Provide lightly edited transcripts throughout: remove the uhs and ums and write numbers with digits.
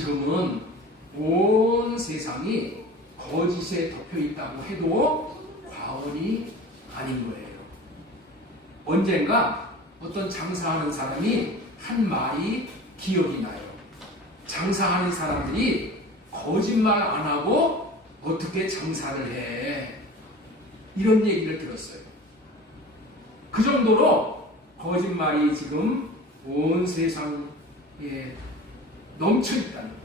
지금은 온 세상이 거짓에 덮여 있다고 해도 과언이 아닌 거예요. 언젠가 어떤 장사하는 사람이 한 말이 기억이 나요. 장사하는 사람들이 거짓말 안 하고 어떻게 장사를 해? 이런 얘기를 들었어요. 그 정도로 거짓말이 지금 온 세상에 넘쳐 있다는 거예요.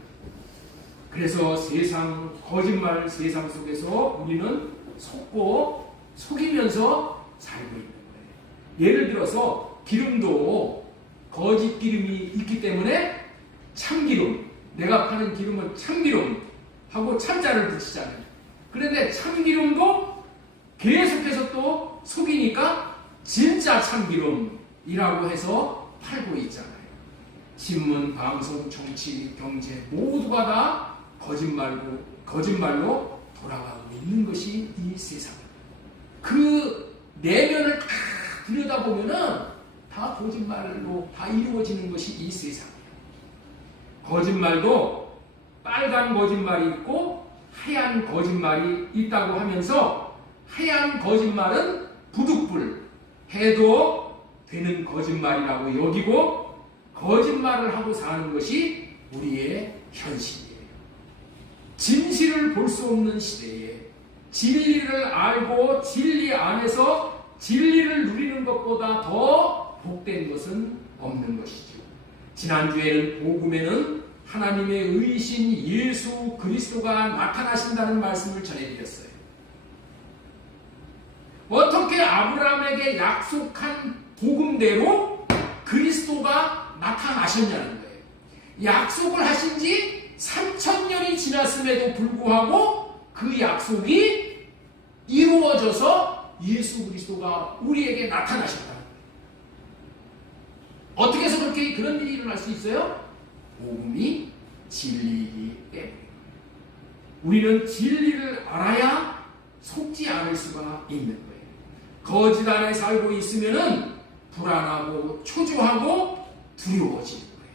그래서 거짓말 세상 속에서 우리는 속이면서 살고 있는 거예요. 예를 들어서 기름도 거짓 기름이 있기 때문에 참기름, 내가 파는 기름은 참기름 하고 참자를 붙이잖아요. 그런데 참기름도 계속해서 또 속이니까 진짜 참기름이라고 해서 팔고 있잖아요. 신문, 방송, 정치, 경제 모두가 다 거짓말로 돌아가고 있는 것이 이 세상입니다. 그 내면을 다 들여다보면은 다 거짓말로 다 이루어지는 것이 이 세상이에요. 거짓말도 빨간 거짓말이 있고 하얀 거짓말이 있다고 하면서 하얀 거짓말은 부득불 해도 되는 거짓말이라고 여기고 거짓말을 하고 사는 것이 우리의 현실이에요. 진실을 볼 수 없는 시대에 진리를 알고 진리 안에서 진리를 누리는 것보다 더 복된 것은 없는 것이죠. 지난주에는 복음에는 하나님의 의신 예수 그리스도가 나타나신다는 말씀을 전해드렸어요. 어떻게 아브라함에게 약속한 복음대로 그리스도가 나타나셨냐는 거예요. 약속을 하신 지 3000년이 지났음에도 불구하고 그 약속이 이루어져서 예수 그리스도가 우리에게 나타나셨다. 어떻게 해서 그런 일이 일어날 수 있어요? 복음이 진리이기 때문에. 우리는 진리를 알아야 속지 않을 수가 있는 거예요. 거짓 안에 살고 있으면은 불안하고 초조하고 두려워지는 거예요.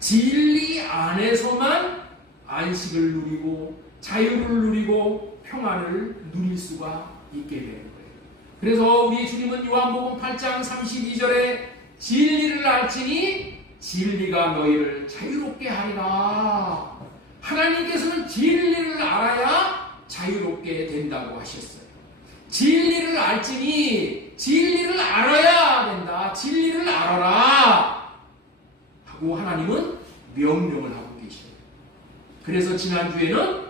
진리 안에서만 안식을 누리고 자유를 누리고 평안을 누릴 수가 있게 되는 거예요. 그래서 우리 주님은 요한복음 8장 32절에 진리를 알지니 진리가 너희를 자유롭게 하리라. 하나님께서는 진리를 알아야 자유롭게 된다고 하셨어요. 진리를 알지니 진리를 알아야 된다. 진리를 알아라 하고 하나님은 명령을 하고 계셔요. 그래서 지난주에는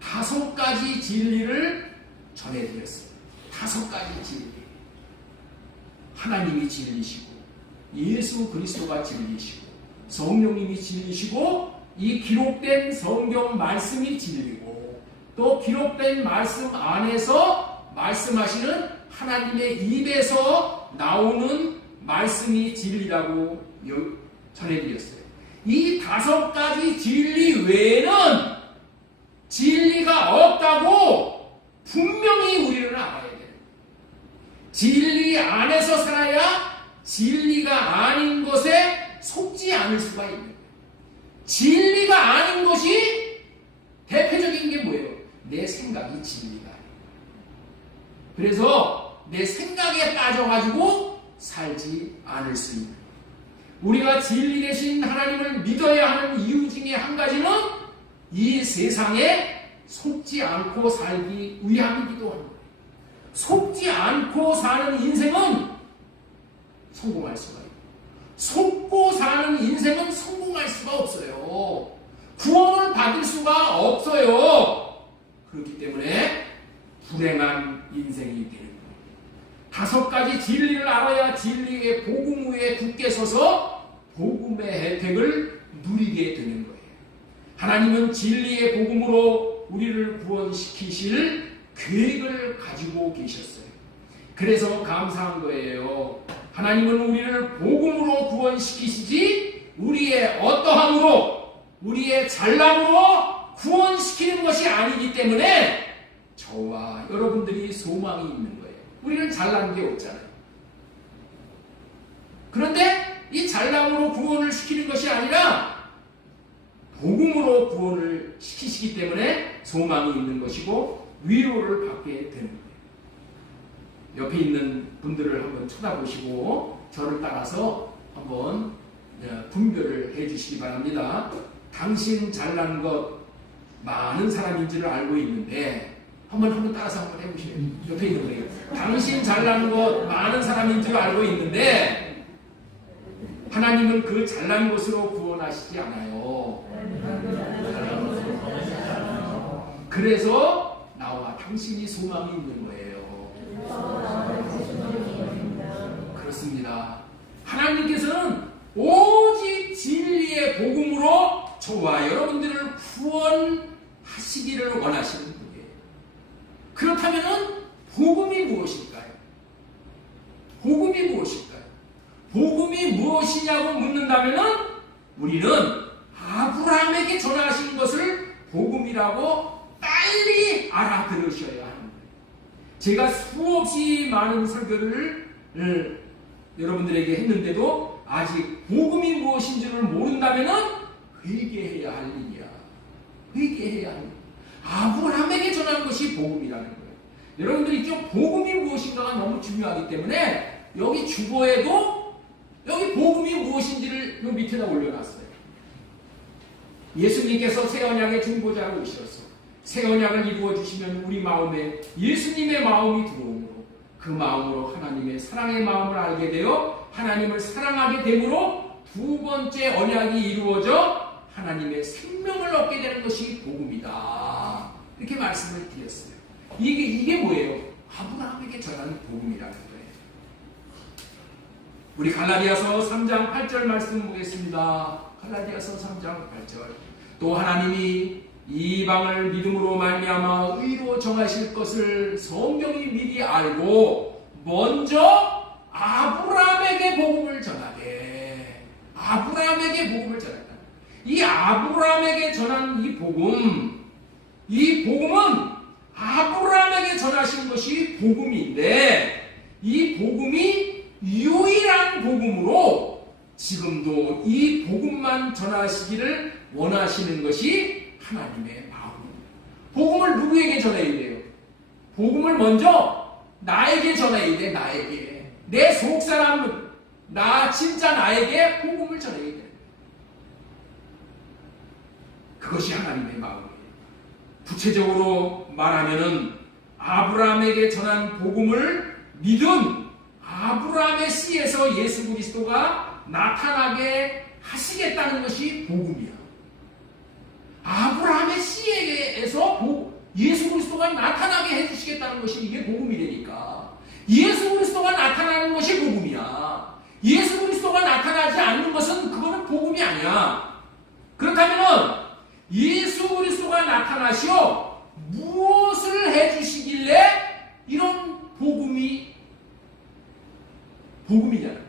5가지 진리를 전해드렸어요. 5가지 진리. 하나님이 진리시고 예수 그리스도가 진리시고 성령님이 진리시고 이 기록된 성경 말씀이 진리고 또 기록된 말씀 안에서 말씀하시는 하나님의 입에서 나오는 말씀이 진리라고 전해드렸어요. 이 5가지 진리 외에는 진리가 없다고 분명히 우리는 알아야 돼요. 진리 안에서 살아야 진리가 아닌 것에 속지 않을 수가 있는 거예요. 진리가 아닌 것이 대표적인 게 뭐예요? 내 생각이 진리가 아니에요. 그래서 내 생각에 빠져가지고 살지 않을 수 있는 거예요. 우리가 진리 되신 하나님을 믿어야 하는 이유 중에 한 가지는 이 세상에 속지 않고 살기 위함이기도 합니다. 속지 않고 사는 인생은 성공할 수가 있고 속고 사는 인생은 성공할 수가 없어요. 구원을 받을 수가 없어요. 그렇기 때문에 불행한 인생이 되는 거예요. 5가지 진리를 알아야 진리의 복음 위에 굳게 서서 복음의 혜택을 누리게 되는 거예요. 하나님은 진리의 복음으로 우리를 구원시키실 계획을 가지고 계셨어요. 그래서 감사한 거예요. 하나님은 우리를 복음으로 구원시키시지 우리의 어떠함으로 우리의 잘남으로 구원시키는 것이 아니기 때문에 저와 여러분들이 소망이 있는 거예요. 우리는 잘난 게 없잖아요. 그런데 이 잘남으로 구원을 시키는 것이 아니라 복음으로 구원을 시키시기 때문에 소망이 있는 것이고 위로를 받게 되는 거예요. 옆에 있는 분들을 한번 쳐다보시고 저를 따라서 한번 분별을 해주시기 바랍니다. 당신 잘난 것 많은 사람인 줄 알고 있는데 한번 따라서 한번 해보시죠. 옆에 있는 분에게 당신 잘난 것 많은 사람인 줄 알고 있는데 하나님은 그 잘난 것으로 구원하시지 않아요. 그래서 나와 당신이 소망이 있는 거예요. 그렇습니다. 하나님께서는 오직 진리의 복음으로 저와 여러분들을 구원하시기를 원하시는 분이에요. 그렇다면 복음이 무엇일까요? 복음이 무엇일까요? 복음이 무엇이냐고 묻는다면 우리는 아브라함에게 전하신 것을 복음이라고 빨리 알아들으셔야 하는 거예요. 제가 수없이 많은 설교를 여러분들에게 했는데도 아직 복음이 무엇인지를 모른다면 회개해야 할 일이야. 회개해야 할 일. 아브라함에게 전한 것이 복음이라는 거예요. 여러분들이 좀 복음이 무엇인가가 너무 중요하기 때문에 여기 주보에도 여기 복음이 무엇인지를 요 밑에다 올려놨어요. 예수님께서 새 언약의 중보자로 오셔서 새 언약을 이루어 주시면 우리 마음에 예수님의 마음이 들어오므로 그 마음으로 하나님의 사랑의 마음을 알게 되어 하나님을 사랑하게 되므로 두 번째 언약이 이루어져 하나님의 생명을 얻게 되는 것이 복음이다. 이렇게 말씀을 드렸어요. 이게 뭐예요? 아브라함에게 전하는 복음이라는 거예요. 우리 갈라디아서 3장 8절 말씀 보겠습니다. 갈라디아서 3장 8절. 또 하나님이 이방을 믿음으로 말미암아 의로 정하실 것을 성경이 미리 알고 먼저 아브라함에게 복음을 전하게. 아브라함에게 복음을 전했다. 이 아브라함에게 전한 이 복음은 아브라함에게 전하신 것이 복음인데 이 복음이 유일한 복음으로 지금도 이 복음만 전하시기를 원하시는 것이 하나님의 마음입니다. 복음을 누구에게 전해야 돼요? 복음을 먼저 나에게 전해야 돼. 나에게. 내 속사람, 진짜 나에게 복음을 전해야 돼. 그것이 하나님의 마음이에요. 구체적으로 말하면은 아브라함에게 전한 복음을 믿은 아브라함의 씨에서 예수 그리스도가 나타나게 하시겠다는 것이 복음이야. 아브라함의 씨에게서 예수 그리스도가 나타나게 해주시겠다는 것이 이게 복음이 되니까 예수 그리스도가 나타나는 것이 복음이야. 예수 그리스도가 나타나지 않는 것은 그거는 복음이 아니야. 그렇다면 예수 그리스도가 나타나시어 무엇을 해주시길래 이런 복음이냐는 거예요.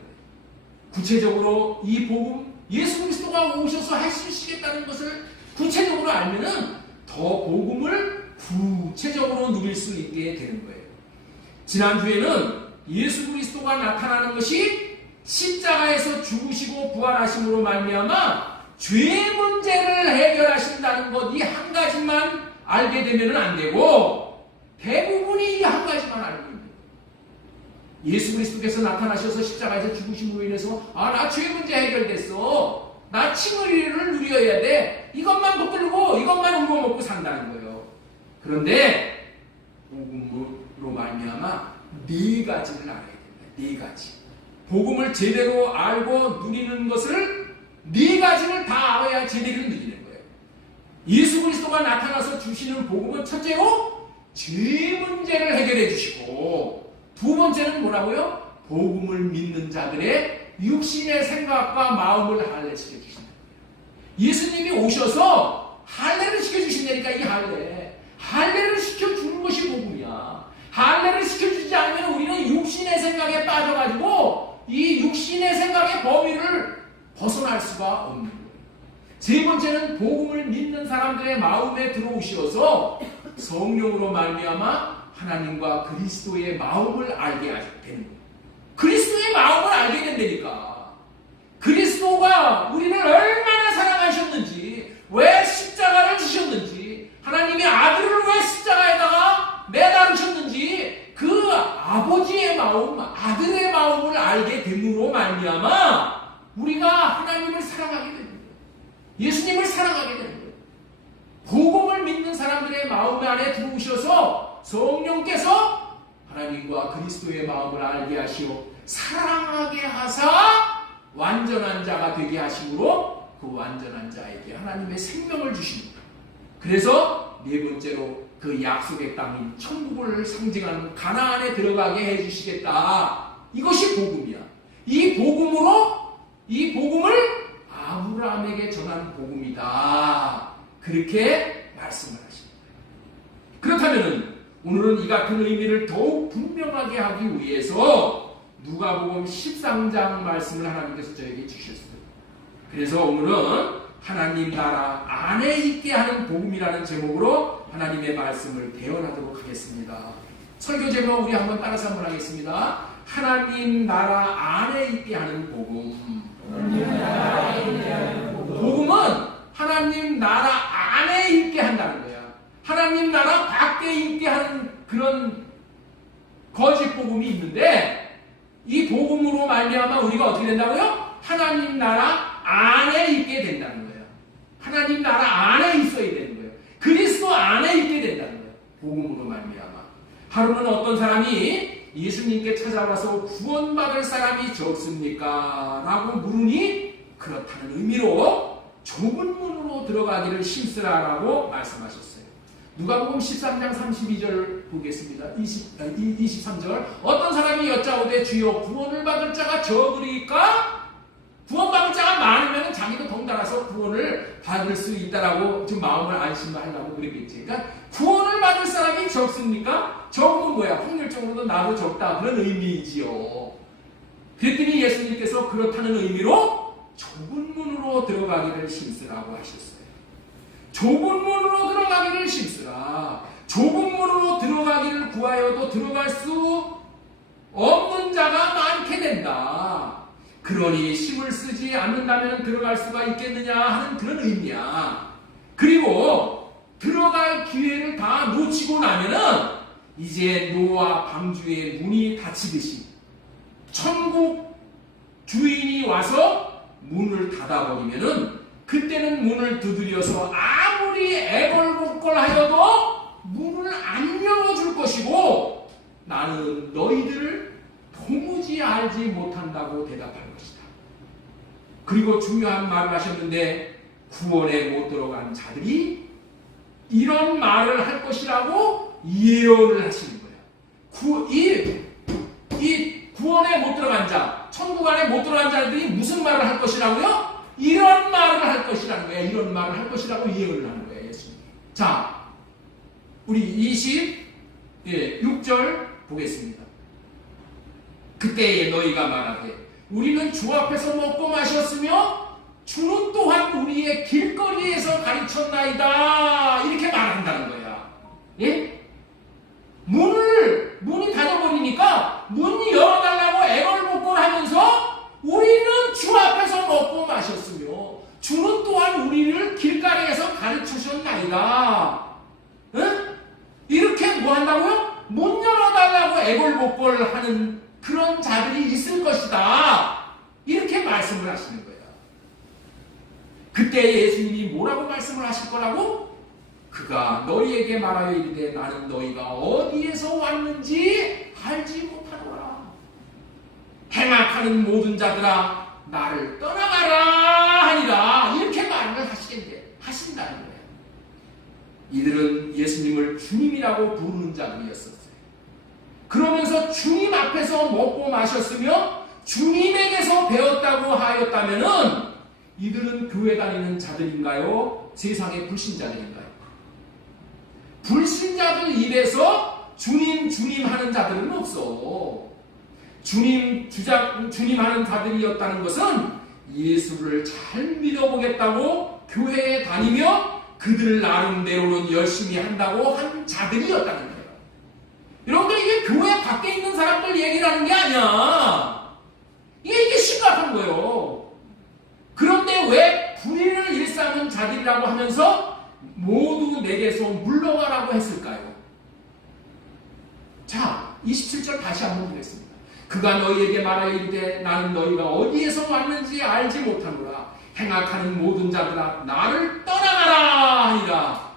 구체적으로 이 복음, 예수 그리스도가 오셔서 해주시겠다는 것을 구체적으로 알면은 더 복음을 구체적으로 누릴 수 있게 되는 거예요. 지난주에는 예수 그리스도가 나타나는 것이 십자가에서 죽으시고 부활하심으로 말미암아 죄 문제를 해결하신다는 것, 이 한 가지만 알게 되면 안 되고 대부분이 이 한 가지만 알고 있는 거예요. 예수 그리스도께서 나타나셔서 십자가에서 죽으심으로 인해서 나 죄 문제 해결됐어. 나 칭의를 누려야 돼. 이것만 붙들고 이것만 우러먹고 산다는 거예요. 그런데 복음으로 말미암아 네 가지를 알아야 된다. 네 가지. 복음을 제대로 알고 누리는 것을 네 가지를 다 알아야 제대로 누리는 거예요. 예수 그리스도가 나타나서 주시는 복음은 첫째로 죄 문제를 해결해 주시고 두 번째는 뭐라고요? 복음을 믿는 자들의 육신의 생각과 마음을 할례시켜 주신다. 예수님이 오셔서 할례를 시켜주신다니까. 이 할례를 시켜주는 것이 복음이야. 할례를 시켜주지 않으면 우리는 육신의 생각에 빠져가지고 이 육신의 생각의 범위를 벗어날 수가 없는 거예요. 세 번째는 복음을 믿는 사람들의 마음에 들어오셔서 성령으로 말미암아 하나님과 그리스도의 마음을 알게 되는 거예요. 그리스도의 마음을 알게 된다니까. 그리스도가 우리를 얼마나 사랑하셨는지, 왜 십자가를 주셨는지, 하나님의 아들을 왜 십자가에다가 매달으셨는지 그 아버지의 마음, 아들의 마음을 알게 됨으로 말미암아 우리가 하나님을 사랑하게 되는 거예요. 예수님을 사랑하게 되는 거예요. 복음을 믿는 사람들의 마음 안에 들어오셔서 성령께서 하나님과 그리스도의 마음을 알게 하시오 사랑하게 하사 완전한 자가 되게 하심으로 그 완전한 자에게 하나님의 생명을 주십니다. 그래서 네 번째로 그 약속의 땅인 천국을 상징하는 가나안에 들어가게 해주시겠다. 이것이 복음이야. 이 복음을 아브라함에게 전한 복음이다. 그렇게 말씀을 하십니다. 그렇다면 오늘은 이 같은 의미를 더욱 분명하게 하기 위해서 누가복음 13장 말씀을 하나님께서 저에게 주셨어요. 그래서 오늘은 하나님 나라 안에 있게 하는 복음이라는 제목으로 하나님의 말씀을 대언하도록 하겠습니다. 설교 제목 우리 한번 따라서 한번 하겠습니다. 하나님 나라 안에 있게 하는 복음. 복음은 하나님 나라 안에 있게 한다는 거야. 하나님 나라 밖에 있게 하는 그런 거짓 복음이 있는데 이 복음으로 말미암아 우리가 어떻게 된다고요? 하나님 나라 안에 있게 된다는 거예요. 하나님 나라 안에 있어야 되는 거예요. 그리스도 안에 있게 된다는 거예요. 복음으로 말미암아. 하루는 어떤 사람이 예수님께 찾아와서 구원받을 사람이 적습니까? 라고 물으니 그렇다는 의미로 좁은 문으로 들어가기를 힘쓰라라고 말씀하셨어요. 누가복음 13장 32절 보겠습니다. 23절 어떤 사람이 여짜오되 주여 구원을 받을 자가 적으리까? 구원받을 자가 많으면 자기도 덩달아서 구원을 받을 수 있다라고 좀 마음을 안심하려고 그랬겠지. 그러니까 구원을 받을 사람이 적습니까? 적으면 뭐야? 확률적으로도 나도 적다. 그런 의미이지요. 그랬더니 예수님께서 그렇다는 의미로 좁은 문으로 들어가기를 힘쓰라고 하셨어요. 좁은 문으로 들어가기를 힘쓰라. 좁은 문으로 들어가기를 구하여도 들어갈 수 없는 자가 많게 된다. 그러니 힘을 쓰지 않는다면 들어갈 수가 있겠느냐 하는 그런 의미야. 그리고 들어갈 기회를 다 놓치고 나면은 이제 노아 방주의 문이 닫히듯이 천국 주인이 와서 문을 닫아버리면은 그때는 문을 두드려서 아무리 애걸복걸하여도 문을 안 열어줄 것이고 나는 너희들을 도무지 알지 못한다고 대답할 것이다. 그리고 중요한 말을 하셨는데 구원에 못 들어간 자들이 이런 말을 할 것이라고 예언을 하시는 거예요. 이 구원에 못 들어간 자, 천국 안에 못 들어간 자들이 무슨 말을 할 것이라고요? 이런 말을 할 것이라는 거예요. 이런 말을 할 것이라고 예언을 하는 거예요. 예수님. 자, 우리 26절 보겠습니다. 그때에 너희가 말하되 우리는 주 앞에서 먹고 마셨으며 주는 또한 우리의 길거리에서 가르쳤나이다. 이렇게 말한다는 거야. 예? 문이 닫아버리니까 문 열어달라고 애걸복걸하면서 우리는 주 앞에서 먹고 마셨으며 주는 또한 우리를 길가리에서 가르치셨나이다. 응? 이렇게 뭐 한다고요? 문 열어달라고 애걸복걸하는 그런 자들이 있을 것이다. 이렇게 말씀을 하시는 거예요. 그때 예수님이 뭐라고 말씀을 하실 거라고? 그가 너희에게 말하여 이르되 나는 너희가 어디에서 왔는지 알지 못하노라. 행악하는 모든 자들아 나를 떠나가라 하니라. 이렇게 말을 하신다는 거예요. 이들은 예수님을 주님이라고 부르는 자들이었었어요. 그러면서 주님 앞에서 먹고 마셨으며 주님에게서 배웠다고 하였다면은 이들은 교회 다니는 자들인가요? 세상의 불신자들인가요? 불신자들 입에서 주님 하는 자들은 없어. 주님 하는 자들이었다는 것은 예수를 잘 믿어보겠다고 교회에 다니며 그들 나름대로는 열심히 한다고 한 자들이었다는 거예요. 여러분들 이게 교회 밖에 있는 사람들 얘기를 하는 게 아니야. 이게 심각한 거예요. 그런데 왜 불의를 일삼은 자들이라고 하면서 모두 내게서 물러가라고 했을까요? 자, 27절 다시 한번 보겠습니다. 그가 너희에게 말하여 이르되 나는 너희가 어디에서 왔는지 알지 못하노라. 행악하는 모든 자들아 나를 떠나가라 하니라.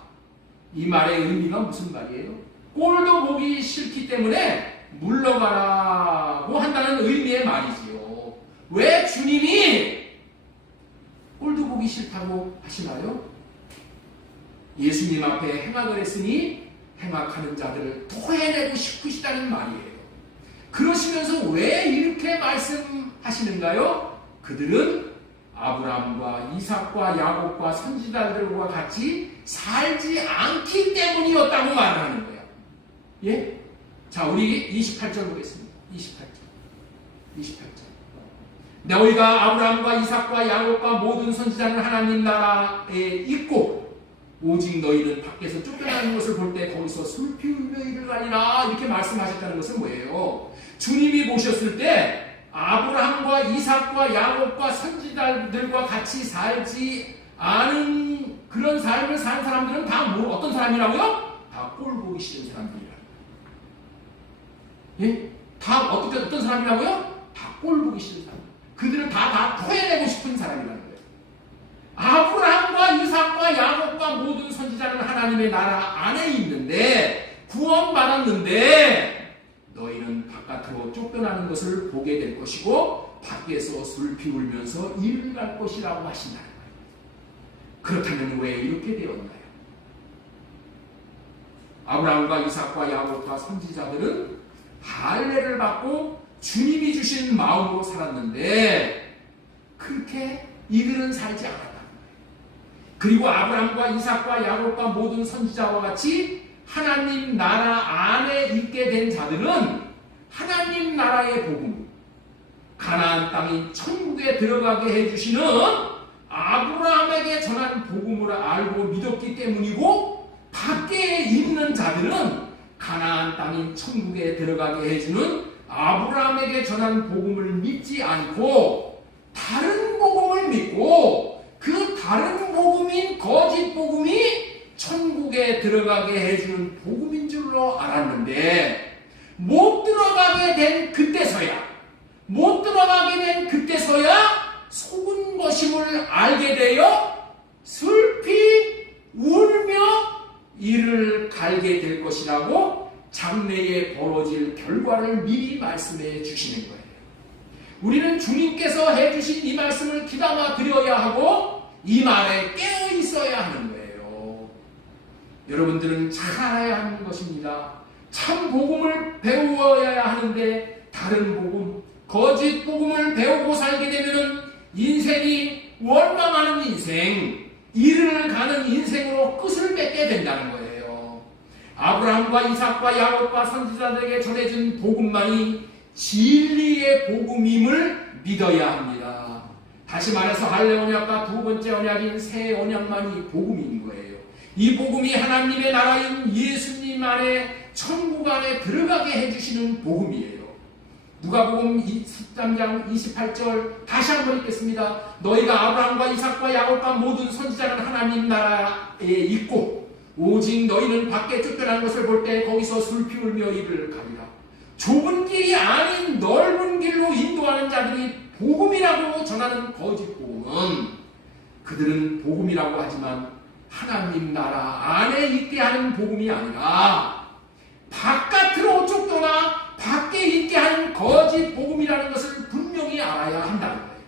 이 말의 의미가 무슨 말이에요? 꼴도 보기 싫기 때문에 물러가라고 한다는 의미의 말이지요. 왜 주님이 꼴도 보기 싫다고 하시나요? 예수님 앞에 행악을 했으니 행악하는 자들을 토해내고 싶으시다는 말이에요. 그러시면서 왜 이렇게 말씀하시는가요? 그들은 아브라함과 이삭과 야곱과 선지자들과 같이 살지 않기 때문이었다고 말하는 거예요. 예? 자, 우리 28절 보겠습니다. 28절. 너희가 아브라함과 이삭과 야곱과 모든 선지자는 하나님 나라에 있고 오직 너희는 밖에서 쫓겨나는 것을 볼 때 거기서 슬피 울며 이를 가리라 이렇게 말씀하셨다는 것은 뭐예요? 주님이 보셨을 때 아브라함과 이삭과 야곱과 선지자들과 같이 살지 않은 그런 삶을 산 사람들은 다 어떤 사람이라고요? 다 꼴 보기 싫은 사람들이라는 거예요. 예? 다 어떤 사람이라고요? 다 꼴 보기 싫은 사람. 그들은 다 토해내고 싶은 사람이라는 거예요. 아브라함과 이삭과 야곱과 모든 선지자는 하나님의 나라 안에 있는데 구원받았는데 너희는 바깥으로 쫓겨나는 것을 보게 될 것이고 밖에서 슬피 울면서 이를 갈 것이라고 하신다는 거예요. 그렇다면 왜 이렇게 되었나요? 아브라함과 이삭과 야곱과 선지자들은 할례를 받고 주님이 주신 마음으로 살았는데 그렇게 이들은 살지 않았다는 거예요. 그리고 아브라함과 이삭과 야곱과 모든 선지자와 같이 하나님 나라 안에 있게 된 자들은 하나님 나라의 복음, 가나안 땅인 천국에 들어가게 해주시는 아브라함에게 전한 복음을 알고 믿었기 때문이고, 밖에 있는 자들은 가나안 땅인 천국에 들어가게 해주는 아브라함에게 전한 복음을 믿지 않고 다른 복음을 믿고 그 다른 복음인 거짓 복음이 천국에 들어가게 해주는 복음인 줄로 알았는데 못 들어가게 된 그때서야 속은 것임을 알게 되어 슬피 울며 이를 갈게 될 것이라고 장래에 벌어질 결과를 미리 말씀해 주시는 거예요. 우리는 주님께서 해주신 이 말씀을 귀담아 들여야 하고 이 말에 깨어 있어야 하는 거예요. 여러분들은 잘 알아야 하는 것입니다. 참 복음을 배워야 하는데 다른 복음, 거짓 복음을 배우고 살게 되면 인생이 원망하는 인생, 이르를 가는 인생으로 끝을 맺게 된다는 거예요. 아브라함과 이삭과 야곱과 선지자들에게 전해진 복음만이 진리의 복음임을 믿어야 합니다. 다시 말해서 할례 언약과 두 번째 언약인 새 언약만이 복음인 거예요. 이 복음이 하나님의 나라인 예수님 안에 천국 안에 들어가게 해주시는 복음이에요. 누가복음 13장 28절 다시 한번 읽겠습니다. 너희가 아브라함과 이삭과 야곱과 모든 선지자는 하나님 나라에 있고 오직 너희는 밖에 쫓겨난 것을 볼 때 거기서 슬피 울며 이를 가리라. 좁은 길이 아닌 넓은 길로 인도하는 자들이 복음이라고 전하는 거짓 복음은 그들은 복음이라고 하지만 하나님 나라 안에 있게 하는 복음이 아니라 바깥으로 쫓겨나 밖에 있게 하는 거짓 복음이라는 것을 분명히 알아야 한다는 거예요.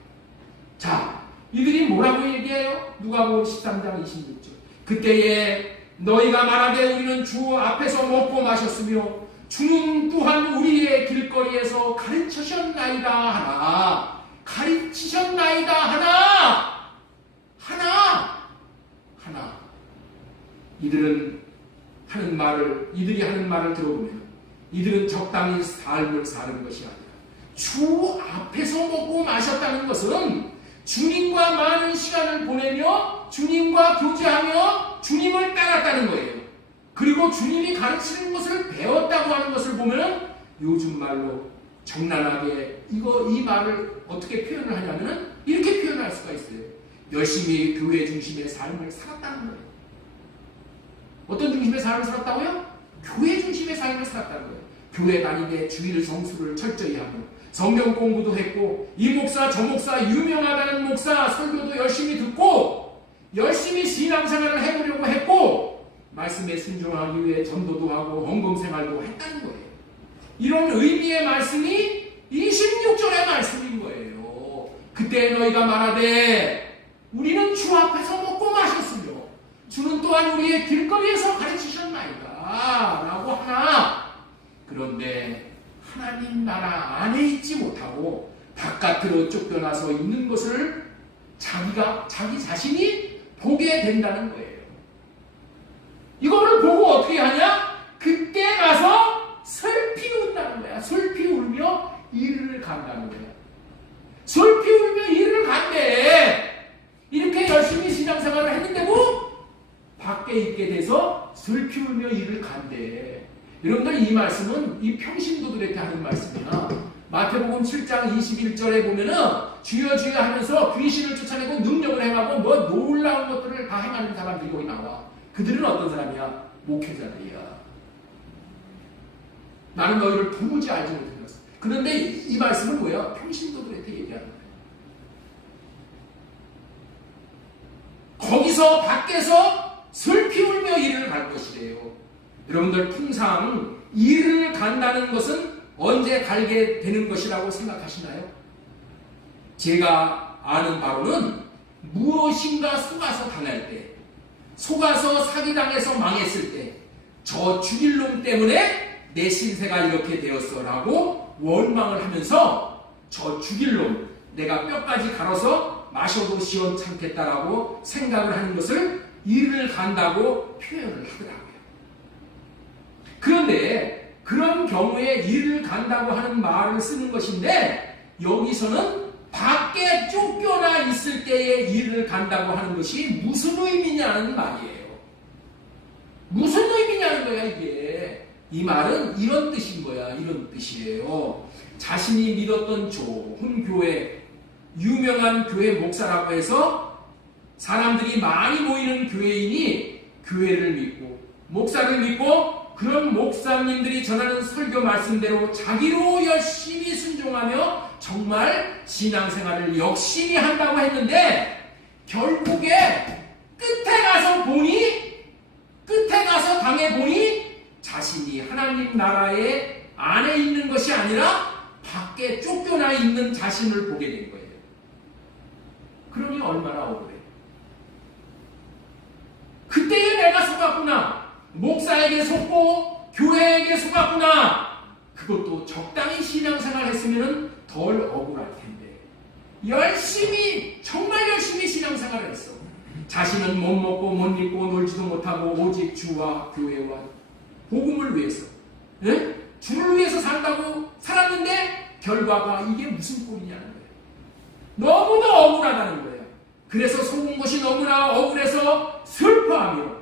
자, 이들이 뭐라고 얘기해요? 누가복음 13장 26절. 그때에 너희가 말하되 우리는 주 앞에서 먹고 마셨으며 주는 또한 우리의 길거리에서 가르치셨나이다 하나. 이들이 하는 말을 들어보면 이들은 적당히 삶을 사는 것이 아니라 주 앞에서 먹고 마셨다는 것은 주님과 많은 시간을 보내며 주님과 교제하며 주님을 따랐다는 거예요. 그리고 주님이 가르치는 것을 배웠다고 하는 것을 보면 요즘 말로 정난하게 이 말을 어떻게 표현을 하냐면 이렇게 표현할 수가 있어요. 열심히 교회 중심의 삶을 살았다는 거예요. 어떤 중심의 삶을 살았다고요? 교회 중심의 삶을 살았다는 거예요. 교회 다니되 주일 성수를 철저히 하고 성경 공부도 했고 이 목사 저 목사 유명하다는 목사 설교도 열심히 듣고 열심히 신앙생활을 해보려고 했고 말씀에 순종하기 위해 전도도 하고 헌금생활도 했다는 거예요. 이런 의미의 말씀이 26절의 말씀인 거예요. 그때 너희가 말하되 우리는 주 앞에서 먹고 마셨으며 주는 또한 우리의 길거리에서 가르치셨나이다 라고 하나, 그런데 하나님 나라 안에 있지 못하고 바깥으로 쫓겨나서 있는 것을 자기 자신이 보게 된다는 거예요. 이거를 보고 어떻게 하냐? 그때 가서 슬피 운다는 거야. 슬피 울며 이르를 간다는 거야. 슬피 울며 이르를 간대. 이렇게 열심히 신앙생활을 했는데도 밖에 있게 돼서 슬피 울며 이르를 간대. 여러분들 이 말씀은 이 평신도들에게 하는 말씀이야. 마태복음 7장 21절에 보면은 주여 주여 하면서 귀신을 쫓아내고 능력을 행하고 뭐 놀라운 것들을 다 행하는 사람들이 거기 나와. 그들은 어떤 사람이야? 목회자들이야. 나는 너희를 도무지 알지 못했어. 그런데 이 말씀은 뭐야? 평신도들한테 얘기하는 거야. 거기서 밖에서 슬피 울며 이르를 갈 것이래요. 여러분들 통상 이르를 간다는 것은 언제 갈게 되는 것이라고 생각하시나요? 제가 아는 바로는 무엇인가 속아서 당할 때, 속아서 사기당해서 망했을 때, 저 죽일 놈 때문에 내 신세가 이렇게 되었어 라고 원망을 하면서 저 죽일 놈 내가 뼈까지 갈아서 마셔도 시원찮겠다라고 생각을 하는 것을 이를 간다고 표현을 하더라고요. 그런데 그런 경우에 이를 간다고 하는 말을 쓰는 것인데 여기서는 밖에 쫓겨나 있을 때에 이를 간다고 하는 것이 무슨 의미냐는 말이에요. 무슨 의미냐는 거야 이게. 이 말은 이런 뜻인 거야. 이런 뜻이에요. 자신이 믿었던 좋은 교회, 유명한 교회 목사라고 해서 사람들이 많이 모이는 교회인이 교회를 믿고 목사를 믿고 그런 목사님들이 전하는 설교 말씀대로 자기로 열심히 순종하며 정말 신앙생활을 열심히 한다고 했는데 결국에 끝에 가서 당해보니 자신이 하나님 나라의 안에 있는 것이 아니라 밖에 쫓겨나 있는 자신을 보게 된 거예요. 그러니 얼마나 억울해. 그때에 내가 속았구나. 목사에게 속고 교회에게 속았구나. 그것도 적당히 신앙생활 했으면 덜 억울할 텐데 정말 열심히 신앙생활을 했어. 자신은 못 먹고 못 입고 놀지도 못하고 오직 주와 교회와 복음을 위해서 주를 위해서 산다고 살았는데 결과가 이게 무슨 꼴이냐는 거예요. 너무나 억울하다는 거예요. 그래서 속은 것이 너무나 억울해서 슬퍼하며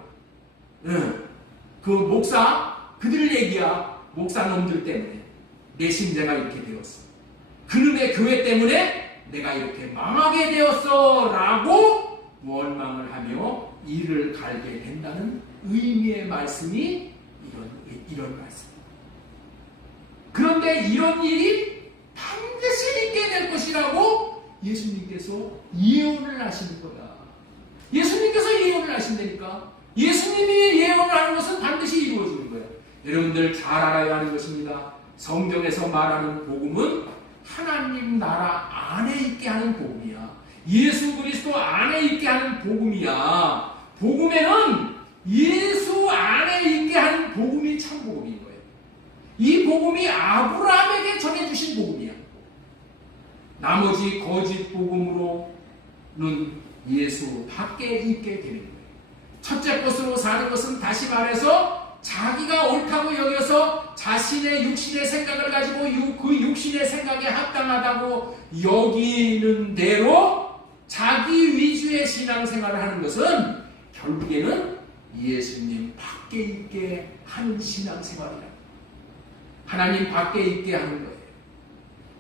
그 그들 얘기야. 목사놈들 때문에 내 신세가 이렇게 되었어. 그놈의 교회 때문에 내가 이렇게 망하게 되었어 라고 원망을 하며 이를 갈게 된다는 의미의 말씀이 이런 말씀입니다. 그런데 이런 일이 반드시 있게 될 것이라고 예수님께서 예언을 하시는 거야. 예수님께서 예언을 하신다니까. 예수님이 예언을 하는 것은 반드시 이루어지는 거예요. 여러분들 잘 알아야 하는 것입니다. 성경에서 말하는 복음은 하나님 나라 안에 있게 하는 복음이야. 예수 그리스도 안에 있게 하는 복음이야. 복음에는 예수 안에 있게 하는 복음이 참 복음인 거예요. 이 복음이 아브라함에게 전해주신 복음이야. 나머지 거짓 복음으로는 예수 밖에 있게 되는 거예요. 첫째 것으로 사는 것은 다시 말해서 자기가 옳다고 여겨서 자신의 육신의 생각을 가지고 그 육신의 생각에 합당하다고 여기는 대로 자기 위주의 신앙생활을 하는 것은 결국에는 예수님 밖에 있게 하는 신앙생활이다. 하나님 밖에 있게 하는 거예요.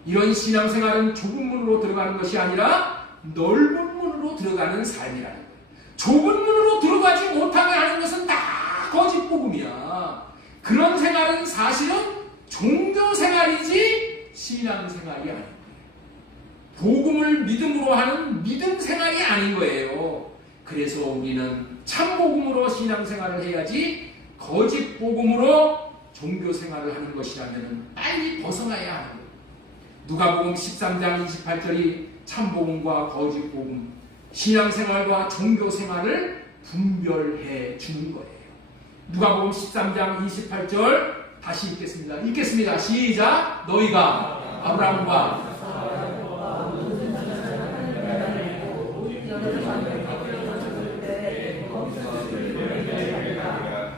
이런 신앙생활은 좁은 문으로 들어가는 것이 아니라 넓은 문으로 문으로 들어가는 삶이라는 거예요. 좁은 문으로 들어가지 못하게 하는 것은 다 거짓 복음이야. 그런 생활은 사실은 종교 생활이지 신앙 생활이 아닌 거예요. 복음을 믿음으로 하는 믿음 생활이 아닌 거예요. 그래서 우리는 참 복음으로 신앙 생활을 해야지 거짓 복음으로 종교 생활을 하는 것이라면 빨리 벗어나야 하는 거예요. 누가복음 13장 28절이 참 복음과 거짓 복음, 신앙 생활과 종교 생활을 분별해 주는 거예요. 누가복음 13장 28절 다시 읽겠습니다. 읽겠습니다. 시작. 너희가 아브라함과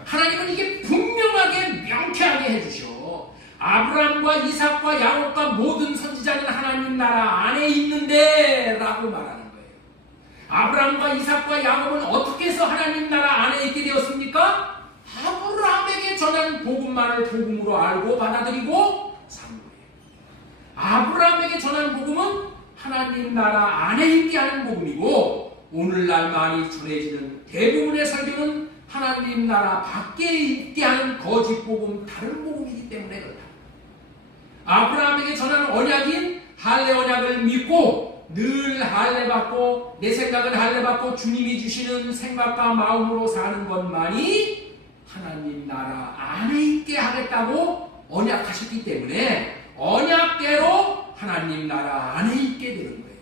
하나님은 이게 분명하게 명쾌하게 해주셔. 아브라함과 이삭과 야곱과 모든 선지자는 하나님 나라 안에 있는데 라고 말하는 거예요. 아브라함과 이삭과 야곱은 어떻게 해서 하나님 나라 안에 있게 되었습니까? 아브라함에게 전한 복음만을 복음으로 알고 받아들이고 산 거예요. 아브라함에게 전한 복음은 하나님 나라 안에 있게 하는 복음이고, 오늘날 많이 전해지는 대부분의 설교는 하나님 나라 밖에 있게 하는 거짓 복음, 다른 복음이기 때문에 그렇다. 아브라함에게 전하는 언약인 할례 언약을 믿고 늘 할례 받고 내 생각은 할례 받고 주님이 주시는 생각과 마음으로 사는 것만이 하나님 나라 안에 있게 하겠다고 언약하셨기 때문에 언약대로 하나님 나라 안에 있게 되는 거예요.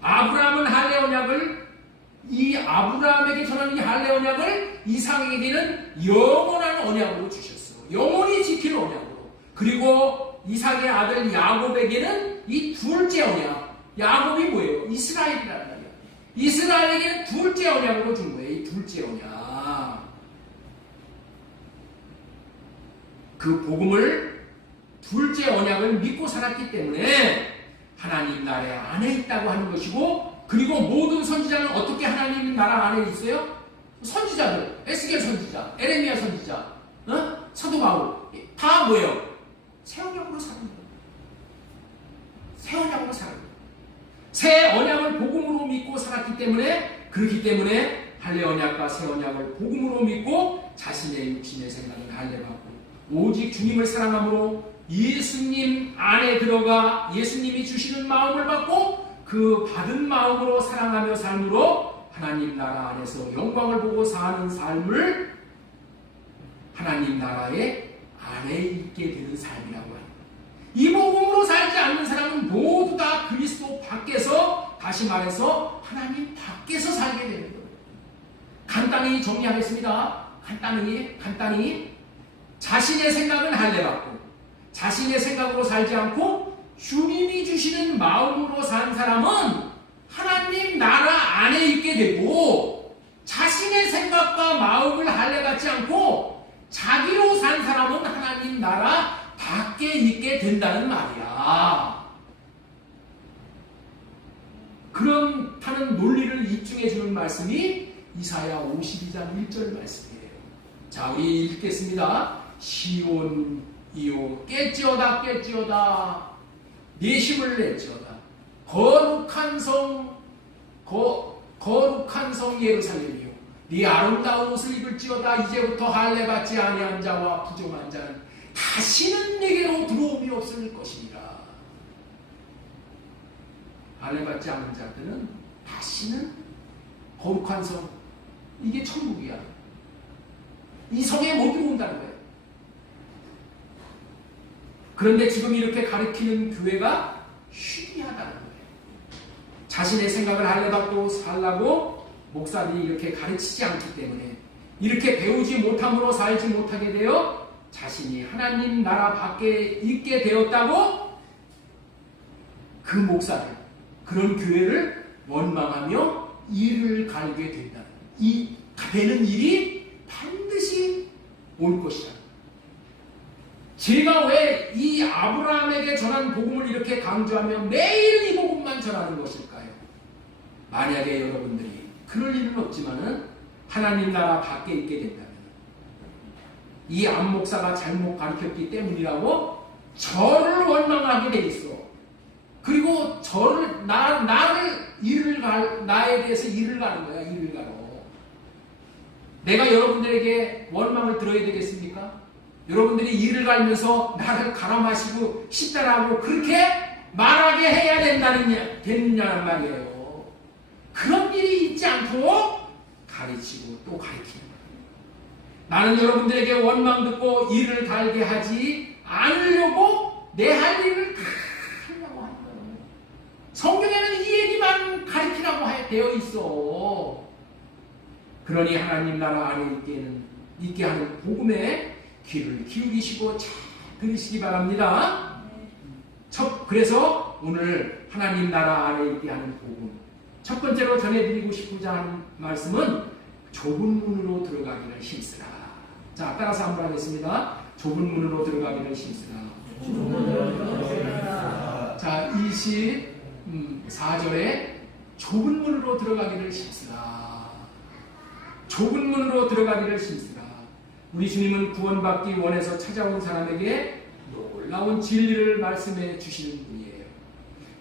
아브라함은 할례 언약을, 이 아브라함에게 전하는 이 할례 언약을 이삭에게는 영원한 언약으로 주셨어. 영원히 지킬 언약으로. 그리고 이삭의 아들 야곱에게는 이 둘째 언약. 야곱이 뭐예요? 이스라엘이라는 말이야. 이스라엘에게는 둘째 언약으로 준 거예요. 이 둘째 언약. 그 복음을, 둘째 언약을 믿고 살았기 때문에 하나님 나라 안에 있다고 하는 것이고, 그리고 모든 선지자는 어떻게 하나님 나라 안에 있어요? 선지자들, 에스겔 선지자, 에레미야 선지자, 사도 바울, 다 뭐예요? 새 언약으로 사는 거예요. 새 언약으로 사는 거예요. 새 언약을 복음으로 믿고 살았기 때문에, 그렇기 때문에 할례 언약과 새 언약을 복음으로 믿고 자신의 육신의 생각은 할례 받고 오직 주님을 사랑함으로 예수님 안에 들어가 예수님이 주시는 마음을 받고 그 받은 마음으로 사랑하며 삶으로 하나님 나라 안에서 영광을 보고 사는 삶을 하나님 나라의 안에 있게 되는 삶이라고 합니다. 이 복음으로 살지 않는 사람은 모두 다 그리스도 밖에서, 다시 말해서 하나님 밖에서 살게 되는 거예요. 간단히 정리하겠습니다. 간단히 자신의 생각은 할례 받고 자신의 생각으로 살지 않고 주님이 주시는 마음으로 산 사람은 하나님 나라 안에 있게 되고, 자신의 생각과 마음을 할례 받지 않고 자기로 산 사람은 하나님 나라 밖에 있게 된다는 말이야. 그렇다는 논리를 입증해 주는 말씀이 이사야 52장 1절 말씀이에요. 자, 우리 읽겠습니다. 시온이요 깰지어다 깰지어다 네 힘을 낼지어다 거룩한 성 예루살렘이요 네 아름다운 옷을 입을지어다. 이제부터 할례 받지 아니한 자와 부정한 자는 다시는 내게로 들어옴이 없을 것이니라. 할례 받지 않은 자들은 다시는 거룩한 성, 이게 천국이야. 이 성에 못 들어온다는 거예요. 그런데 지금 이렇게 가르치는 교회가 희귀하다는 거예요. 자신의 생각을 할례받고 살라고 목사들이 이렇게 가르치지 않기 때문에, 이렇게 배우지 못함으로 살지 못하게 되어 자신이 하나님 나라 밖에 있게 되었다고 그 목사를, 그런 교회를 원망하며 이를 갈게 된다. 이 되는 일이 반드시 올 것이다. 제가 왜 이 아브라함에게 전한 복음을 이렇게 강조하며 매일 이 복음만 전하는 것일까요? 만약에 여러분들이 그럴 일은 없지만은 하나님 나라 밖에 있게 된다면, 이 안 목사가 잘못 가르쳤기 때문이라고 저를 원망하게 돼 있어. 그리고 나를 이를 나에 대해서 일을 가는 거야. 일을 가러. 내가 여러분들에게 원망을 들어야 되겠습니까? 여러분들이 일을 갈면서 나를 갈아마시고 싶다라고 그렇게 말하게 해야 되느냐는 말이에요. 그런 일이 있지 않도록 가르치고 또 가르치는 거예요. 나는 여러분들에게 원망 듣고 일을 달게 하지 않으려고 내 할 일을 다 하려고 하는 거예요. 성경에는 이 얘기만 가르치라고 되어 있어. 그러니 하나님 나라 안에 있게 하는 복음에 귀를 기울이시고 잘 들으시기 바랍니다. 그래서 오늘 하나님 나라 안에 있게 하는 복음 첫 번째로 전해드리고 싶고자 하는 말씀은 좁은 문으로 들어가기를 힘쓰라. 자, 따라서 한번 하겠습니다. 좁은 문으로 들어가기를 힘쓰라. 자, 24절에 좁은 문으로 들어가기를 힘쓰라. 좁은 문으로 들어가기를 힘쓰라. 우리 주님은 구원받기 원해서 찾아온 사람에게 놀라운 진리를 말씀해 주시는 분이에요.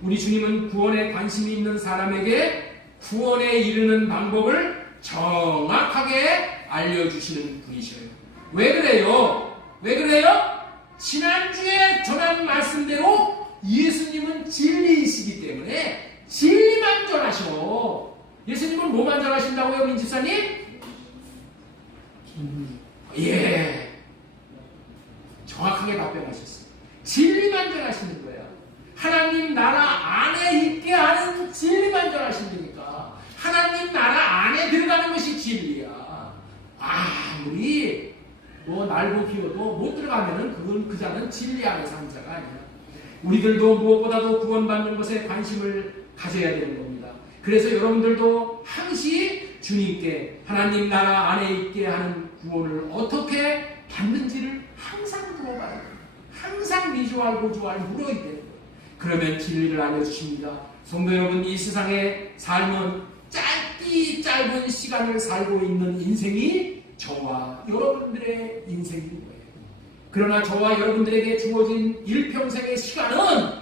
우리 주님은 구원에 관심이 있는 사람에게 구원에 이르는 방법을 정확하게 알려주시는 분이셔요. 왜 그래요? 왜 그래요? 지난주에 전한 말씀대로 예수님은 진리이시기 때문에 진리만 전하셔. 예수님은 뭐만 전하신다고요, 민지사님? 예, 정확하게 답변하셨어요. 진리만 전하시는 거예요. 하나님 나라 안에 있게 하는 진리만 전하신다니까. 하나님 나라 안에 들어가는 것이 진리야. 아무리 날고 피워도 못 들어가면은 그건 그 자는 진리 안에 사는 자가 아니야. 우리들도 무엇보다도 구원받는 것에 관심을 가져야 되는 겁니다. 그래서 여러분들도 항시 주님께 하나님 나라 안에 있게 하는 구원을 어떻게 받는지를 항상 물어봐야 돼요. 항상 미주알 고주알 물어야 돼요. 그러면 진리를 알려주십니다. 성도 여러분, 이 세상의 삶은 짧은 시간을 살고 있는 인생이 저와 여러분들의 인생인 거예요. 그러나 저와 여러분들에게 주어진 일평생의 시간은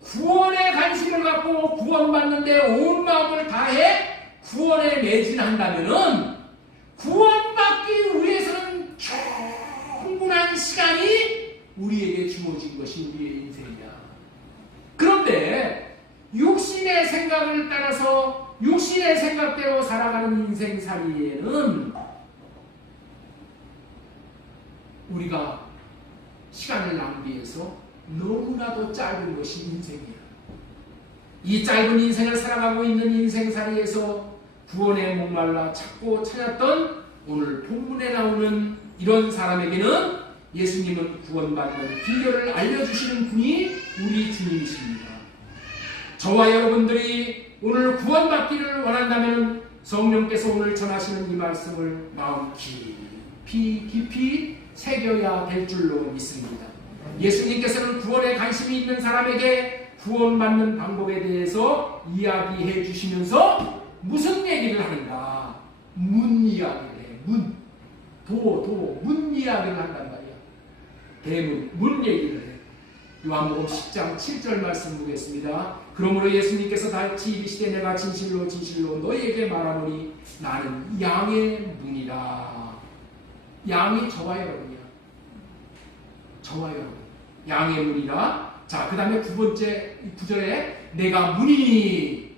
구원에 관심을 갖고 구원받는 데 온 마음을 다해 구원에 매진한다면은 구원받기 위해서는 충분한 시간이 우리에게 주어진 것이 우리의 인생이야. 그런데 육신의 생각을 따라서 육신의 생각대로 살아가는 인생살이에는 우리가 시간을 낭비해서 너무나도 짧은 것이 인생이야. 이 짧은 인생을 살아가고 있는 인생살이에서 구원에 목말라 찾고 찾았던 오늘 본문에 나오는 이런 사람에게는 예수님은 구원받는 비결을 알려주시는 분이 우리 주님이십니다. 저와 여러분들이 오늘 구원받기를 원한다면 성령께서 오늘 전하시는 이 말씀을 마음 깊이 새겨야 될 줄로 믿습니다. 예수님께서는 구원에 관심이 있는 사람에게 구원받는 방법에 대해서 이야기해 주시면서 무슨 얘기를 하는가? 문 이야기를 해. 문 이야기를 한단 말이야. 대문, 문 얘기를 해. 요한복음 10장 7절 말씀 보겠습니다. 그러므로 예수님께서 다시 이르시되 내가 진실로 너희에게 말하노니 나는 양의 문이라. 양이 저와 여러분이야. 저와 여러분. 양의 문이라. 자, 그 다음에 두 번째 9절에 내가 문이니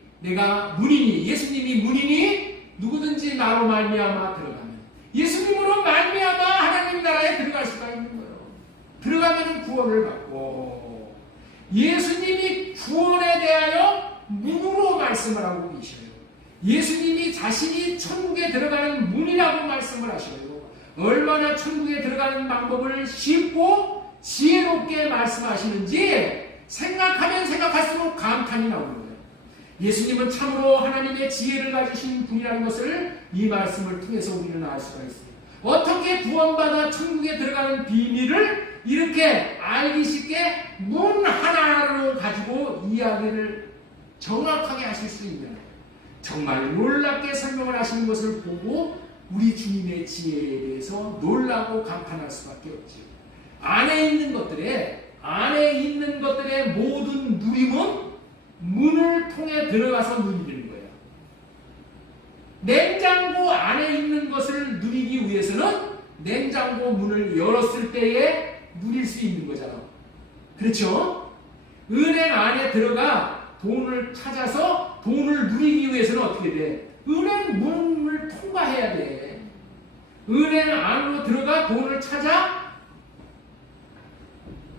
예수님이 문이니 누구든지 나로 말미암아 들어가면 예수님으로 말미암아 하나님 나라에 들어갈 수가 있는 거예요. 들어가면 구원을 받고 예수님이 구원에 대하여 문으로 말씀을 하고 계셔요. 예수님이 자신이 천국에 들어가는 문이라고 말씀을 하셔요. 얼마나 천국에 들어가는 방법을 쉽고 지혜롭게 말씀하시는지 생각하면 생각할수록 감탄이 나오는 거예요. 예수님은 참으로 하나님의 지혜를 가지신 분이라는 것을 이 말씀을 통해서 우리는 알 수가 있어요. 어떻게 구원받아 천국에 들어가는 비밀을 이렇게 알기 쉽게 문 하나로 가지고 이야기를 정확하게 하실 수 있냐. 정말 놀랍게 설명을 하시는 것을 보고 우리 주님의 지혜에 대해서 놀라고 감탄할 수밖에 없죠. 안에 있는 것들의 모든 누림은 문을 통해 들어가서 누리는 거예요. 냉장고 안에 있는 것을 누리기 위해서는 냉장고 문을 열었을 때에 누릴 수 있는 거잖아. 그렇죠? 은행 안에 들어가 돈을 찾아서 돈을 누리기 위해서는 어떻게 돼? 은행 문을 통과해야 돼. 은행 안으로 들어가 돈을 찾아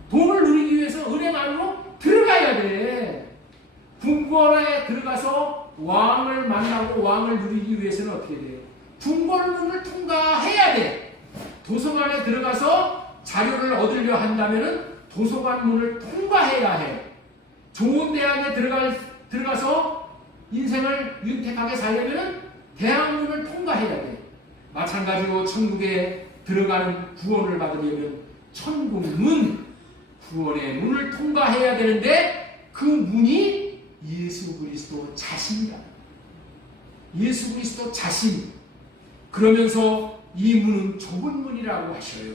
돈을 누리기 위해서 은행 안으로 들어가야 돼. 궁궐에 들어가서 왕을 만나고 왕을 누리기 위해서는 어떻게 돼? 궁궐문을 통과해야 돼. 도서관에 들어가서 자료를 얻으려 한다면 도서관 문을 통과해야 해. 좋은 대학에 들어가서 인생을 윤택하게 살려면 대학문을 통과해야 돼. 마찬가지로 천국에 들어가는 구원을 받으려면 천국문, 구원의 문을 통과해야 되는데 그 문이 예수 그리스도 자신이다. 예수 그리스도 자신. 그러면서 이 문은 좁은 문이라고 하셔요.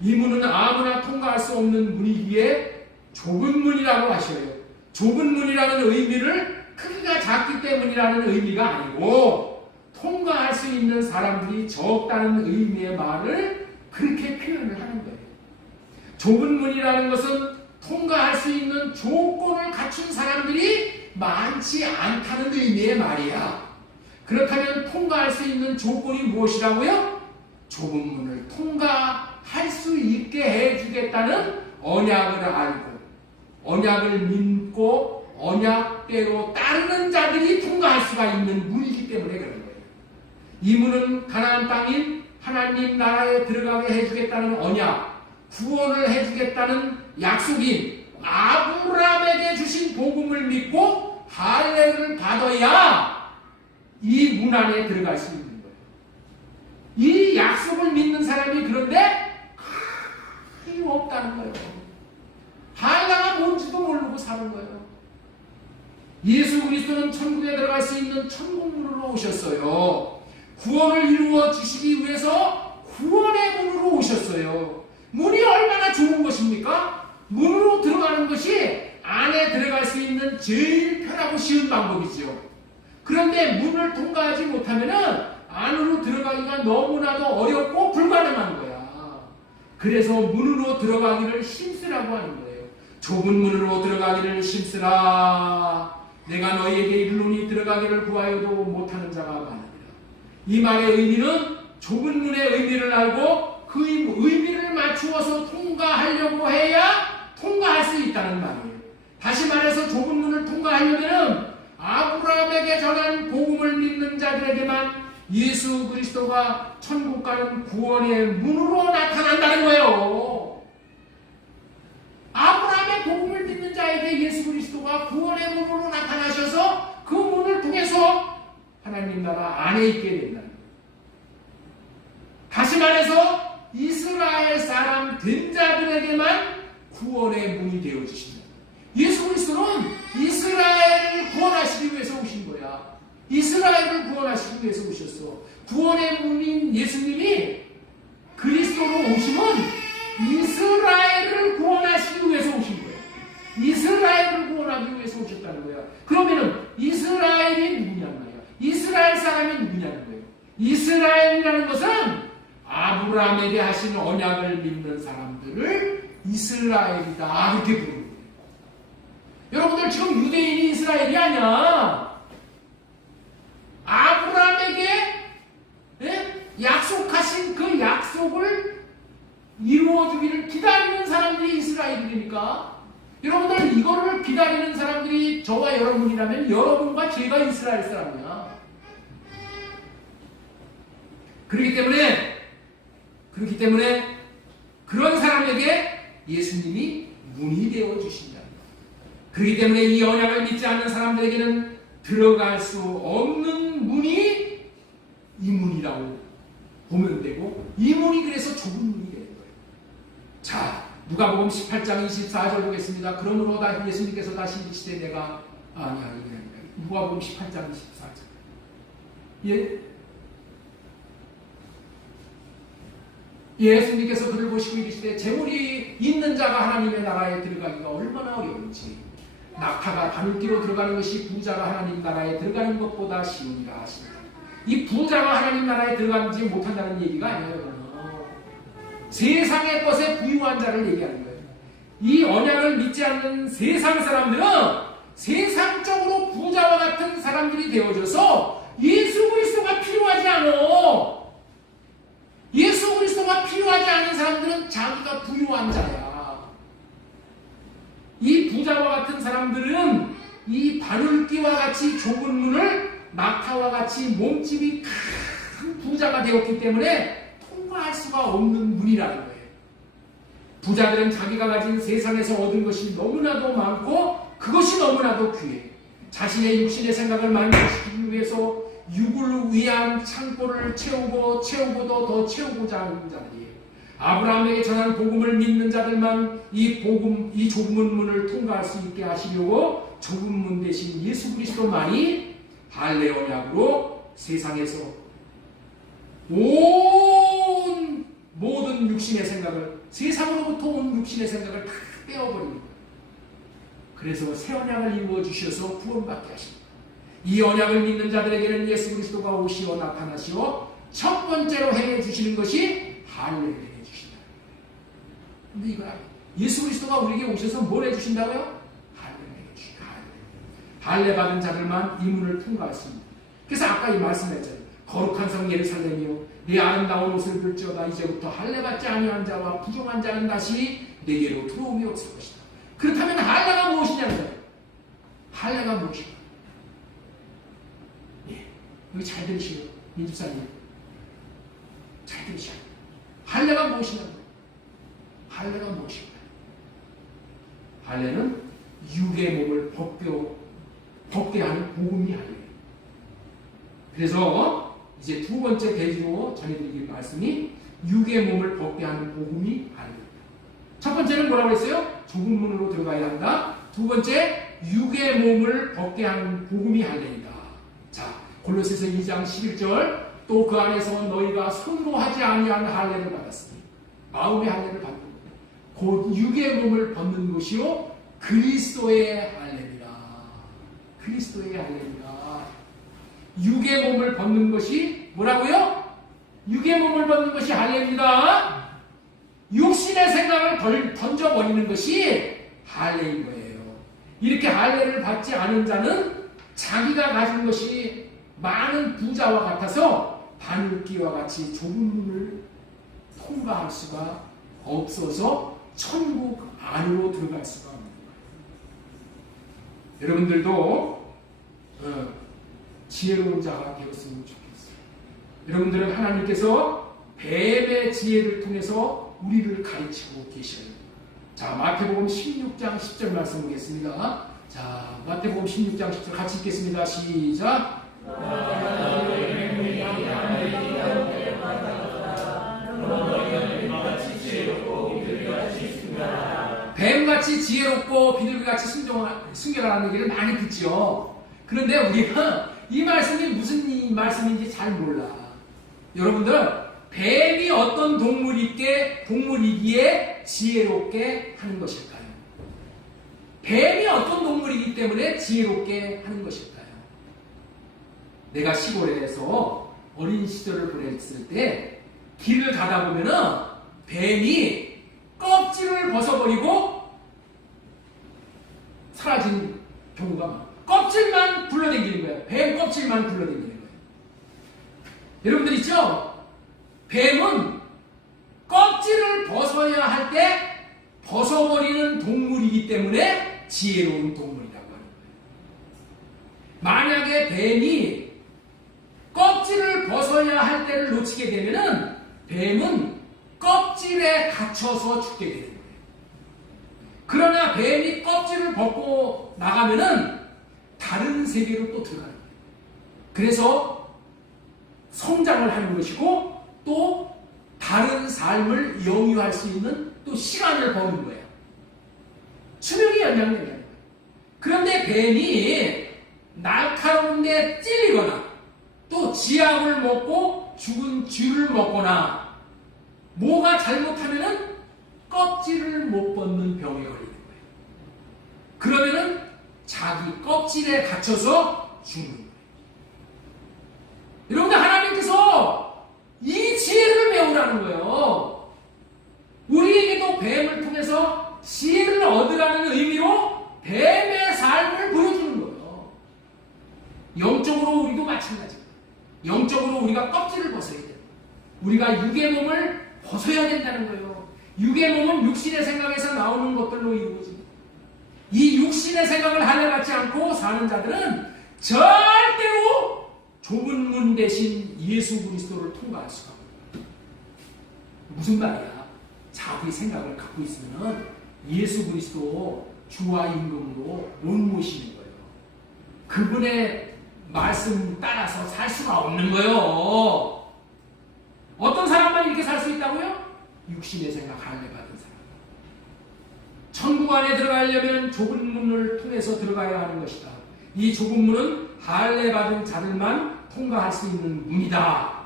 이 문은 아무나 통과할 수 없는 문이기에 좁은 문이라고 하셔요. 좁은 문이라는 의미를 크기가 작기 때문이라는 의미가 아니고 통과할 수 있는 사람들이 적다는 의미의 말을 그렇게 표현을 하는 거예요. 좁은 문이라는 것은 통과할 수 있는 조건을 갖춘 사람들이 많지 않다는 의미의 말이야. 그렇다면 통과할 수 있는 조건이 무엇이라고요? 좁은 문을 통과할 수 있게 해주겠다는 언약을 알고 언약을 믿고 언약대로 따르는 자들이 통과할 수가 있는 문이기 때문에 그런 거예요. 이 문은 가나안 땅인 하나님 나라에 들어가게 해주겠다는 언약, 구원을 해주겠다는 약속인 아브라함에게 주신 복음을 믿고 할례를 받아야 이 문 안에 들어갈 수 있는 거예요. 이 약속을 믿는 사람이 그런데 없다는 거예요. 할례가 뭔지도 모르고 사는 거예요. 예수 그리스도는 천국에 들어갈 수 있는 천국문으로 오셨어요. 구원을 이루어 주시기 위해서 구원의 문으로 오셨어요. 문이 얼마나 좋은 것입니까? 문으로 들어가는 것이 안에 들어갈 수 있는 제일 편하고 쉬운 방법이죠. 그런데 문을 통과하지 못하면 안으로 들어가기가 너무나도 어렵고 불가능한 거야. 그래서 문으로 들어가기를 힘쓰라고 하는 거예요. 좁은 문으로 들어가기를 힘쓰라. 내가 너희에게 이르노니 들어가기를 구하여도 못하는 자가 많으리라. 이 말의 의미는 좁은 문의 의미를 알고 그 의미를 맞추어서 통과하려고 해야 통과할 수 있다는 말이에요. 다시 말해서 좁은 문을 통과하려면 아브라함에게 전한 복음을 믿는 자들에게만 예수 그리스도가 천국 가는 구원의 문으로 나타난다는 거예요. 아브라함의 복음을 믿는 자에게 예수 그리스도가 구원의 문으로 나타나셔서 그 문을 통해서 하나님 나라 안에 있게 된다는 거예요. 다시 말해서 이스라엘 사람 된 자들에게만 구원의 문이 되어주신다. 예수 그리스도는 이스라엘을 구원하시기 위해서 오신 거야. 이스라엘을 구원하시기 위해서 오셨어. 구원의 문인 예수님이 그리스도로 오심은 이스라엘을 구원하시기 위해서 오신 거예요. 이스라엘을 구원하기 위해서 오셨다는 거야. 그러면은 이스라엘이 누구냐는 말이야. 이스라엘 사람이 누구냐는 거예요. 이스라엘이라는 것은 아브라함에게 하신 언약을 믿는 사람들을 이스라엘이다 이렇게 부르는 거예요. 여러분들 지금 유대인이 이스라엘이 아니야. 아브라함에게 약속하신 그 약속을 이루어주기를 기다리는 사람들이 이스라엘이니까 여러분들 이거를 기다리는 사람들이 저와 여러분이라면 여러분과 제가 이스라엘 사람이야. 그렇기 때문에 그런 사람에게 예수님이 문이 되어 주신다. 그렇기 때문에 이 언약을 믿지 않는 사람들에게는 들어갈 수 없는 문이 이 문이라고 보면 되고 이 문이 그래서 좁은 문이 되는 거예요. 자, 누가복음 18장 24절 보겠습니다. 그러므로 예수님께서 다시 이르시되 내가 누가복음 18장 24절. 예수님께서 그를 보시고 이르시되 재물이 있는 자가 하나님의 나라에 들어가기가 얼마나 어려운지 낙타가 바늘기로 들어가는 것이 부자가 하나님 나라에 들어가는 것보다 쉬우니라 하십니다. 이 부자가 하나님 나라에 들어가지 못한다는 얘기가 아니에요. 세상의 것에 부유한 자를 얘기하는 거예요. 이 언약을 믿지 않는 세상 사람들은 세상적으로 부자와 같은 사람들이 되어져서 예수 그리스도가 필요하지 않아. 예수 그리스도가 필요하지 않은 사람들은 자기가 부유한 자야. 이 부자와 같은 사람들은 이 바늘기와 같이 좁은 문을 낙타와 같이 몸집이 큰 부자가 되었기 때문에 통과할 수가 없는 문이라는 거예요. 부자들은 자기가 가진 세상에서 얻은 것이 너무나도 많고 그것이 너무나도 귀해. 자신의 육신의 생각을 만족시키기 위해서 육을 위한 창고를 채우고 채우고도 더 채우고자 하는 자들이에요. 아브라함에게 전한 복음을 믿는 자들만 이 복음, 이 좁은 문을 통과할 수 있게 하시려고 좁은 문 대신 예수 그리스도만이 할례 언약으로 세상에서 모든 육신의 생각을, 세상으로부터 온 육신의 생각을 다 빼어버립니다. 그래서 새 언약을 이루어 주셔서 구원받게 하십니다. 이 언약을 믿는 자들에게는 예수 그리스도가 오시어 나타나시어 첫 번째로 행해 주시는 것이 할례를 행해 주신다. 근데 이거 예수 그리스도가 우리에게 오셔서 뭘 해 주신다고요? 할례를 행해 주신다. 할례 받은 자들만 이 문을 통과할 수 있습니다. 그래서 아까 이 말씀했잖아요. 거룩한 성 예루살렘이요, 내 아름다운 옷을 불지어다. 이제부터 할례 받지 아니한 자와 부정한 자는 다시 내게로 들어오며 없을 것이다. 그렇다면 할례가 무엇이냐는 거예요. 할례가 무엇이냐? 예, 여기 잘 들으시오, 민주사님. 잘 들으시오. 할례가 무엇이냐는 거예요. 할례가 무엇인가요? 할례는 육의 몸을 벗게 하는 복음이 할례예요. 그래서 이제 두 번째 배지로 전해드리길 말씀이 육의 몸을 벗게 하는 복음이 할례입니다. 첫 번째는 뭐라고 했어요? 좁은 문으로 들어가야 한다. 두 번째, 육의 몸을 벗게 하는 복음이 할례이다. 자, 골로새서 2장 11절, 또 그 안에서 너희가 손으로 하지 아니한 할례를 받았으니, 마음의 할례를 받는 것, 곧 육의 몸을 벗는 것이요 그리스도의 할례입니다. 그리스도의 할례입니다. 육의 몸을 벗는 것이 뭐라고요? 육의 몸을 벗는 것이 할례입니다. 육신의 생각을 던져버리는 것이 할례인 거예요. 이렇게 할례를 받지 않은 자는 자기가 가진 것이 많은 부자와 같아서 바늘기와 같이 좁은 문을 통과할 수가 없어서 천국 안으로 들어갈 수가 없는 거예요. 여러분들도 지혜로운 자가 되었으면 좋겠어요. 여러분들은 하나님께서 뱀의 지혜를 통해서 우리를 가르치고 계셔요. 자, 마태복음 16장 10절 말씀 보겠습니다. 자, 마태복음 16장 10절 같이 읽겠습니다. 시작. 뱀같이 지혜롭고 비둘기같이 순결하는 얘기를 많이 듣죠. 그런데 우리가 이 말씀이 무슨 말씀인지 잘 몰라. 여러분들, 뱀이 어떤 동물이기에 지혜롭게 하는 것일까요? 뱀이 어떤 동물이기 때문에 지혜롭게 하는 것일까요? 내가 시골에서 어린 시절을 보냈을 때 길을 가다 보면은 뱀이 껍질을 벗어버리고 사라진 경우가 많아요. 껍질만 굴러다니는 거예요. 뱀 껍질만 굴러다니는 거예요. 여러분들 있죠? 뱀은 껍질을 벗어야 할 때 벗어버리는 동물이기 때문에 지혜로운 동물이라고 하는 거예요. 만약에 뱀이 껍질을 벗어야 할 때를 놓치게 되면은 뱀은 껍질에 갇혀서 죽게 되는 거예요. 그러나 뱀이 껍질을 벗고 나가면은 다른 세계로 또 들어가는 거예요. 그래서 성장을 하는 것이고 또 다른 삶을 영위할 수 있는 또 시간을 버는 거예요. 수명이 연장되는 거예요. 그런데 뱀이 날카로운 데 찔리거나 또 지압을 먹고 죽은 쥐를 먹거나 뭐가 잘못하면은 껍질을 못 벗는 병에 걸리는 거예요. 그러면은 자기 껍질에 갇혀서 죽는 거예요. 여러분들 얻으라는 거예요. 우리에게도 뱀을 통해서 씨를 얻으라는 의미로 뱀의 삶을 보여주는 거예요. 영적으로 우리도 마찬가지예요. 영적으로 우리가 껍질을 벗어야 돼요. 우리가 육의 몸을 벗어야 된다는 거예요. 육의 몸은 육신의 생각에서 나오는 것들로 이루어집니다. 이 육신의 생각을 할례받지 않고 사는 자들은 절대로 좁은 문 대신 예수 그리스도를 통과할 수가 없어요. 무슨 말이야? 자기 생각을 갖고 있으면 예수 그리스도 주와 임금으로 못 모시는 거예요. 그분의 말씀 따라서 살 수가 없는 거예요. 어떤 사람만 이렇게 살 수 있다고요? 육신의 생각 할례받은 사람. 천국 안에 들어가려면 좁은 문을 통해서 들어가야 하는 것이다. 이 좁은 문은 할례받은 자들만 통과할 수 있는 문이다.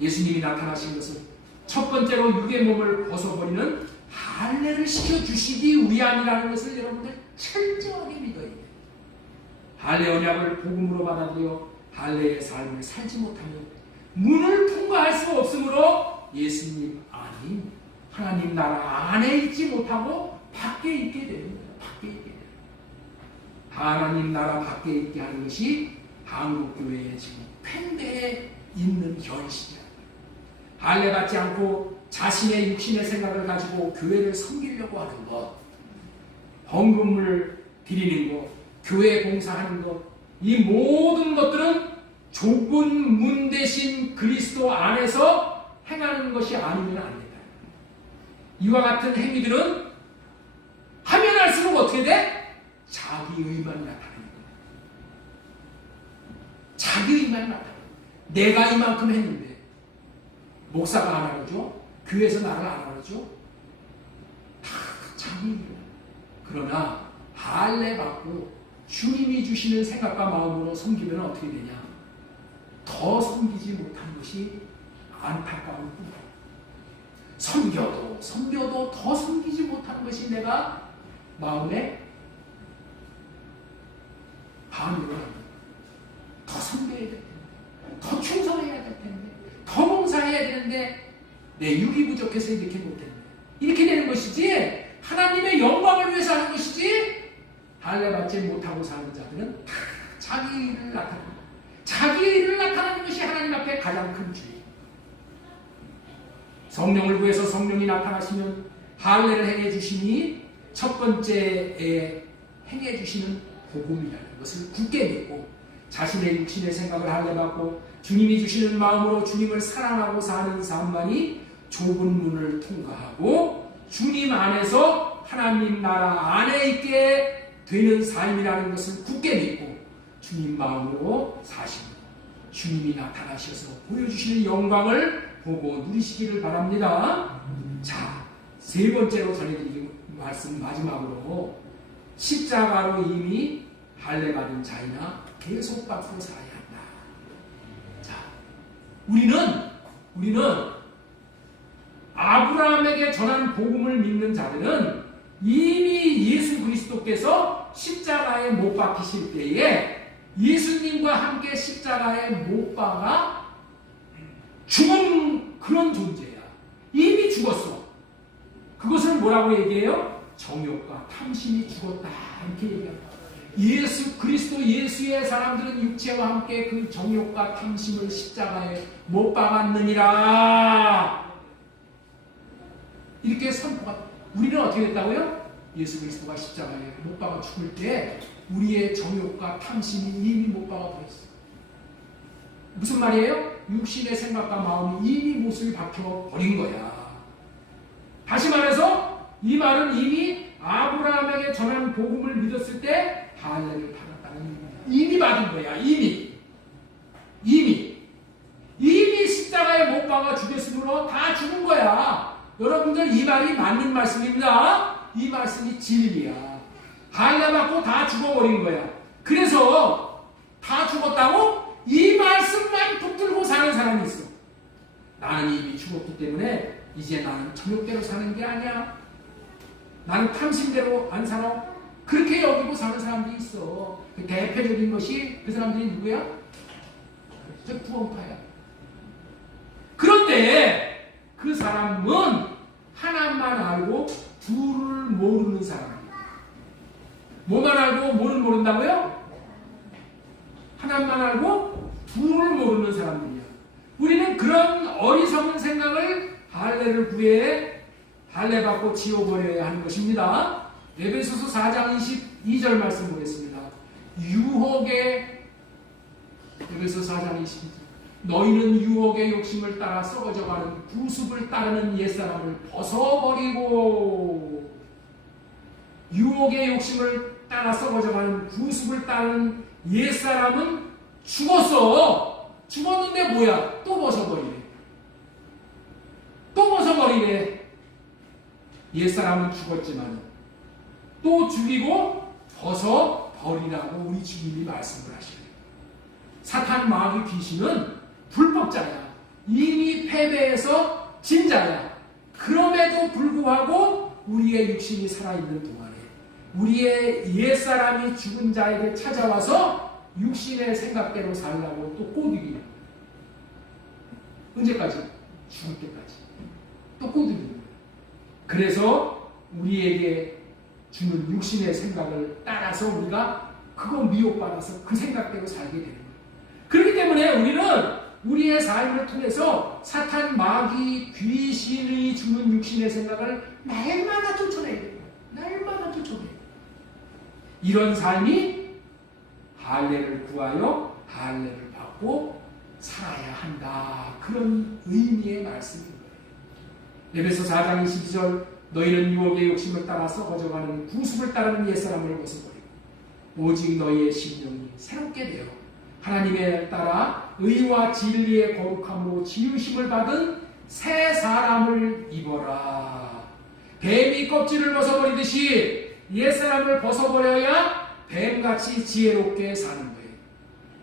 예수님이 나타나신 것은 첫 번째로 육의 몸을 벗어버리는 할례를 시켜주시기 위함이라는 것을 여러분들 철저하게 믿어야 돼요. 할례 언약을 복음으로 받아들여 할례의 삶을 살지 못하면 문을 통과할 수 없으므로 예수님 아닌 하나님 나라 안에 있지 못하고 밖에 있게 됩니다. 밖에 있게 됩니다. 하나님 나라 밖에 있게 하는 것이 한국교회의 지금 팽배해 있는 현실이야. 할례 받지 않고 자신의 육신의 생각을 가지고 교회를 섬기려고 하는 것, 헌금을 드리는 것, 교회 봉사하는 것, 이 모든 것들은 좁은 문 대신 그리스도 안에서 행하는 것이 아니면 안 된다. 이와 같은 행위들은 하면 할수록 어떻게 돼? 자기 의만 나타나는 거야. 자기 의만 나타나는 거야. 내가 이만큼 했는데 목사가 안 알아줘? 교회에서 나를 안 알아줘? 다 자기 의만. 그러나 할례 받고 주님이 주시는 생각과 마음으로 섬기면 어떻게 되냐? 더 섬기지 못한 것이 안타까운 뿐이에요. 섬겨도 더 섬기지 못한 것이 내가 마음에 반응을 합니다. 더 섬겨야 될 텐데, 더 충성해야 될 텐데, 더 봉사해야 되는데 내 육이 부족해서 이렇게 못했네. 이렇게 되는 것이지 하나님의 영광을 위해서 하는 것이지 할례 받지 못하고 사는 자들은 다 자기 일을 나타냅니다. 자기 일을 나타내는 것이 하나님 앞에 가장 큰 죄예요. 성령을 구해서 성령이 나타나시면 할례를 행해 주시니 첫 번째에 행해 주시는 복음이라는 것을 굳게 믿고 자신의 육신의 생각을 할례받고 주님이 주시는 마음으로 주님을 사랑하고 사는 삶만이 좁은 문을 통과하고 주님 안에서 하나님 나라 안에 있게 되는 삶이라는 것을 굳게 믿고 주님 마음으로 사십니다. 주님이 나타나셔서 보여주시는 영광을 보고 누리시기를 바랍니다. 자, 세 번째로 전해드리는 말씀 마지막으로 십자가로 이미 할례받은 자이나 계속 받고 살아야 한다. 자, 우리는 아브라함에게 전한 복음을 믿는 자들은 이미 예수 그리스도께서 십자가에 못 박히실 때에 예수님과 함께 십자가에 못 박아 죽은 그런 존재야. 이미 죽었어. 그것을 뭐라고 얘기해요? 정욕과 탐심이 죽었다. 이렇게 얘기합니다. 예수 그리스도 예수의 사람들은 육체와 함께 그 정욕과 탐심을 십자가에 못 박았느니라. 이렇게 선포가. 우리는 어떻게 됐다고요? 예수 그리스도가 십자가에 못 박아 죽을 때 우리의 정욕과 탐심이 이미 못 박아 버렸어. 무슨 말이에요? 육신의 생각과 마음이 이미 못을 박혀 버린 거야. 다시 말해서 이 말은 이미 아브라함에게 전한 복음을 믿었을 때 할례를 받았다는 의미야. 이미 받은 거야. 이미 십자가에 못 박아 죽였으므로 다 죽은 거야. 여러분들 이 말이 맞는 말씀입니다. 이 말씀이 진리야. 할례 받고 다 죽어버린 거야. 그래서 다 죽었다고 이 말씀만 붙들고 사는 사람이 있어. 나는 이미 죽었기 때문에 이제 나는 정욕대로 사는 게 아니야. 나는 탐심대로 안 살아. 그렇게 여기고 사는 사람들이 있어. 그 대표적인 것이 그 사람들이 누구야? 저 구원파야. 그런데 그 사람은 하나만 알고 둘을 모르는 사람이에요. 뭐만 알고 뭐를 모른다고요? 하나만 알고 둘을 모르는 사람들이야. 우리는 그런 어리석은 생각을 할례를 구해 할례 받고 지워버려야 하는 것입니다. 에베소서 4장 22절 말씀 보겠습니다. 에베소 4장 22절. 너희는 유혹의 욕심을 따라 썩어져가는 구습을 따르는 옛사람을 벗어버리고, 유혹의 욕심을 따라 썩어져가는 구습을 따르는 옛사람은 죽었어. 죽었는데 뭐야? 또 벗어버리네. 또 벗어버리네. 옛사람은 죽었지만 또 죽이고 벗어버리라고 우리 주님이 말씀을 하시네요. 사탄 마귀 귀신은 불법자야. 이미 패배해서 진 자야. 그럼에도 불구하고 우리의 육신이 살아있는 동안에 우리의 옛사람이 죽은 자에게 찾아와서 육신의 생각대로 살라고 또 꼬드기는 거야. 언제까지? 죽을 때까지. 또 꼬드기는 거야. 그래서 우리에게 주는 육신의 생각을 따라서 우리가 그거 미혹받아서 그 생각대로 살게 되는 거예요. 그렇기 때문에 우리는 우리의 삶을 통해서 사탄, 마귀, 귀신이 주는 육신의 생각을 날마다 쫓아내야 돼요. 날마다 쫓아내야 돼요. 이런 삶이 할례를 구하여 할례를 받고 살아야 한다. 그런 의미의 말씀인 거예요. 에베소 4장 22절 너희는 유혹의 욕심을 따라 썩어져가는 구습을 따르는 옛사람을 벗어버리고 오직 너희의 심령이 새롭게 되어 하나님에 따라 의와 진리의 거룩함으로 지으심을 받은 새 사람을 입어라. 뱀이 껍질을 벗어버리듯이 옛사람을 벗어버려야 뱀같이 지혜롭게 사는 거예요.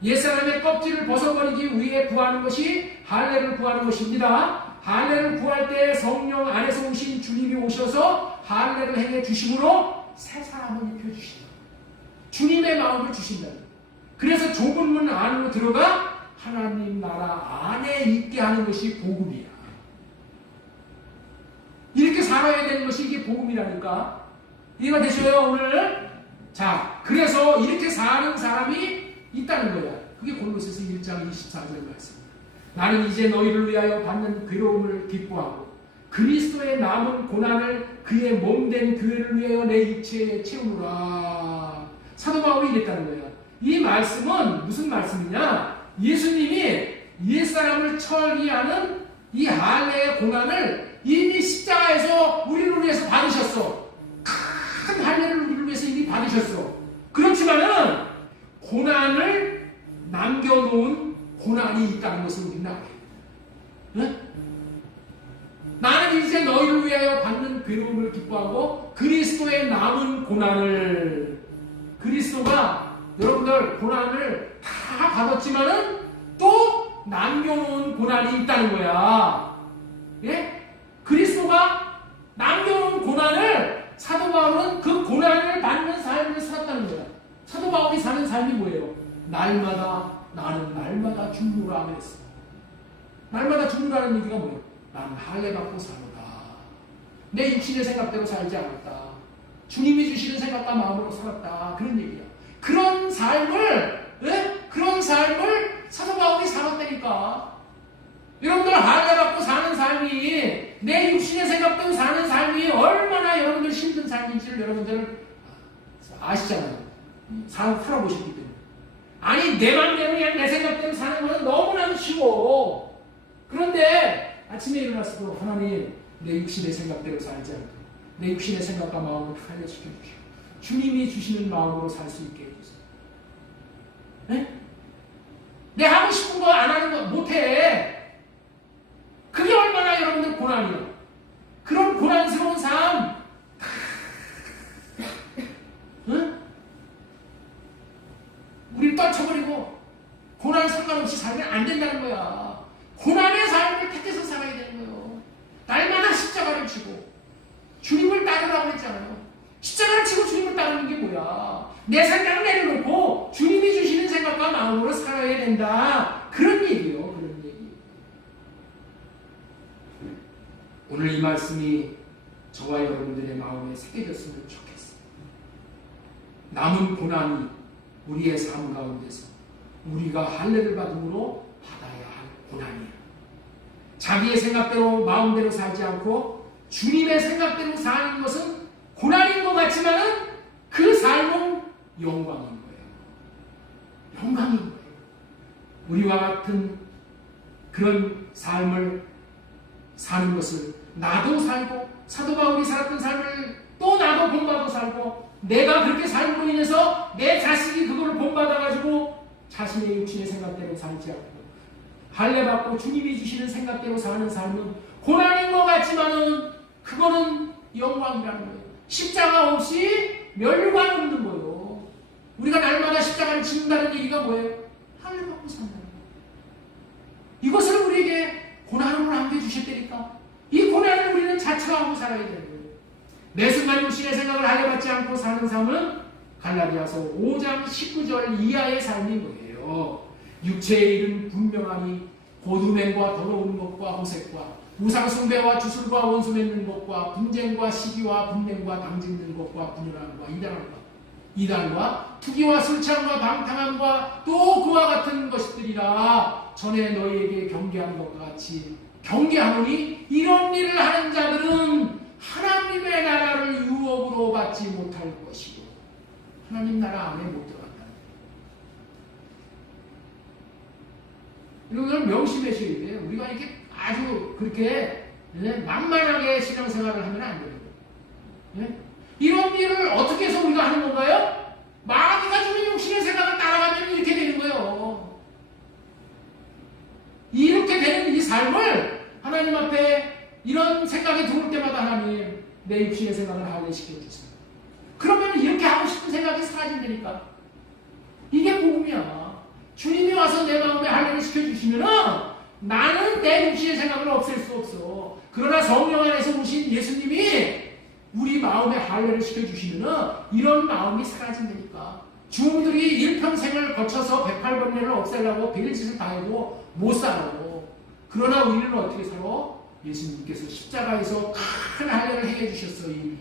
옛사람의 껍질을 벗어버리기 위해 구하는 것이 할례를 구하는 것입니다. 할례를 구할 때 성령 안에서 오신 주님이 오셔서 할례를 행해 주심으로 새 사람을 입혀주신다. 주님의 마음을 주신다. 그래서 좁은 문 안으로 들어가 하나님 나라 안에 있게 하는 것이 복음이야. 이렇게 살아야 되는 것이 이게 복음이라니까. 이해가 되셔요 오늘? 자, 그래서 이렇게 사는 사람이 있다는 거야. 그게 골로새서 1장 24절 말씀. 나는 이제 너희를 위하여 받는 괴로움을 기뻐하고 그리스도의 남은 고난을 그의 몸된 교회를 위하여 내 육체에 채우노라. 사도 바울이 이랬다는 거야. 이 말씀은 무슨 말씀이냐? 예수님이 옛사람을 처리하는 이 할례의 고난을 이미 십자가에서 우리를 위해서 받으셨어. 큰 할례를 우리를 위해서 이미 받으셨어. 그렇지만은 고난을 남겨놓은 고난이 있다는 것을 우리는 알아요. 네? 나는 이제 너희를 위하여 받는 괴로움을 기뻐하고 그리스도의 남은 고난을, 그리스도가 여러분들 고난을 다 받았지만은 또 남겨놓은 고난이 있다는 거야. 예? 그리스도가 남겨놓은 고난을 사도 바울은 그 고난을 받는 삶을 살았다는 거야. 사도 바울이 사는 삶이 뭐예요? 나는 날마다 죽노라 하면서. 날마다 죽노라는 얘기가 뭐예요? 나는 할례 받고 사노다. 내 육신의 생각대로 살지 않았다. 주님이 주시는 생각과 마음으로 살았다. 그런 얘기야. 그런 삶을, 예? 그런 삶을 사도 바울이 살았다니까. 여러분들 할례 받고 사는 삶이, 내 육신의 생각대로 사는 삶이 얼마나 여러분들 힘든 삶인지를 여러분들 아시잖아요. 살아보셨기 때문에. 아니, 내 맘대로 그냥 내 생각대로 사는 것은 너무나도 쉬워. 그런데 아침에 일어났어도 하나님, 내 육신의 생각대로 살지 않고 내 육신의 생각과 마음을 살려시켜 주시고 주님이 주시는 마음으로 살 수 있게 해주세요. 네? 내 하고 싶은 거 안 하는 거 못해. 그게 얼마나 여러분들 고난이야. 그런 고난스러운 삶, 응? 우리 떨쳐버리고 고난 상관없이 살면 안 된다는 거야. 고난의 삶을 택해서 살아야 되는 거예요. 날마다 십자가를 지고 주님을 따르라고 했잖아요. 십자가를 지고 주님을 따르는 게 뭐야? 내 생각을 내려놓고 주님이 주시는 생각과 마음으로 살아야 된다. 그런 얘기예요. 그런 얘기. 오늘 이 말씀이 저와 여러분들의 마음에 새겨졌으면 좋겠어요. 남은 고난이 우리의 삶 가운데서 우리가 할례를 받음으로 받아야 할 고난이에요. 자기의 생각대로 마음대로 살지 않고 주님의 생각대로 사는 것은 고난인 것 같지만은 그 삶은 영광인 거예요. 영광인 거예요. 우리와 같은 그런 삶을 사는 것을 나도 살고 사도 바울이 살았던 삶을 또 나도 본받아 살고 내가 그렇게 삶으로 인해서 내 자식이 그걸 본받아가지고 자신의 육신의 생각대로 살지 않고 할례받고 주님이 주시는 생각대로 사는 삶은 고난인 것 같지만은 그거는 영광이라는 거예요. 십자가 없이 멸관 없는 거예요. 우리가 날마다 십자가를 지는다는 얘기가 뭐예요? 할례받고 산다는 거예요. 이것을 우리에게 고난으로 남겨주실 때니까 이 고난을 우리는 자처하고 살아야 되는 거예요. 매 순간 육신의 생각을 할례받지 않고 사는 삶은 갈라디아서 5장 19절 이하의 삶인 거예요. 육체의 일은 분명하니 고두맹과 더러운 것과 호색과 우상숭배와 주술과 원수 맺는 것과 분쟁과 시기와 분냉과 당짓는 것과 분열함과 이단과 투기와 술취함과 방탕함과 또 그와 같은 것들이라 전에 너희에게 경계한 것과 같이 경계하노니 이런 일을 하는 자들은 하나님의 나라를 유업으로 받지 못할 것이고 하나님 나라 안에 못 들어간다. 이런 걸 명심하셔야 돼요. 우리가 이렇게 아주 그렇게 만만하게 신앙생활을 하면 안 되는 거예요. 이런 일을 어떻게 해서 우리가 하는 건가요? 마귀가 주는 육신의 생각을 따라가면 이렇게 되는 거예요. 이렇게 되는 이 삶을 하나님 앞에 이런 생각이 들어올 때마다 하나님 내 육신의 생각을 할례시켜 주세요. 그러면 이렇게 하고 싶은 생각이 사라진다니까. 이게 복음이야. 주님이 와서 내 마음에 할례를 시켜주시면은 나는 내 육신의 생각을 없앨 수 없어. 그러나 성령 안에서 오신 예수님이 우리 마음에 할례를 시켜주시면은 이런 마음이 사라진다니까. 주들이 일평생을 거쳐서 108번뇌를 없애려고 별짓을 다 해도 못 살아. 그러나 우리는 어떻게 살아? 예수님께서 십자가에서 큰 할례를 해 주셨어 이미.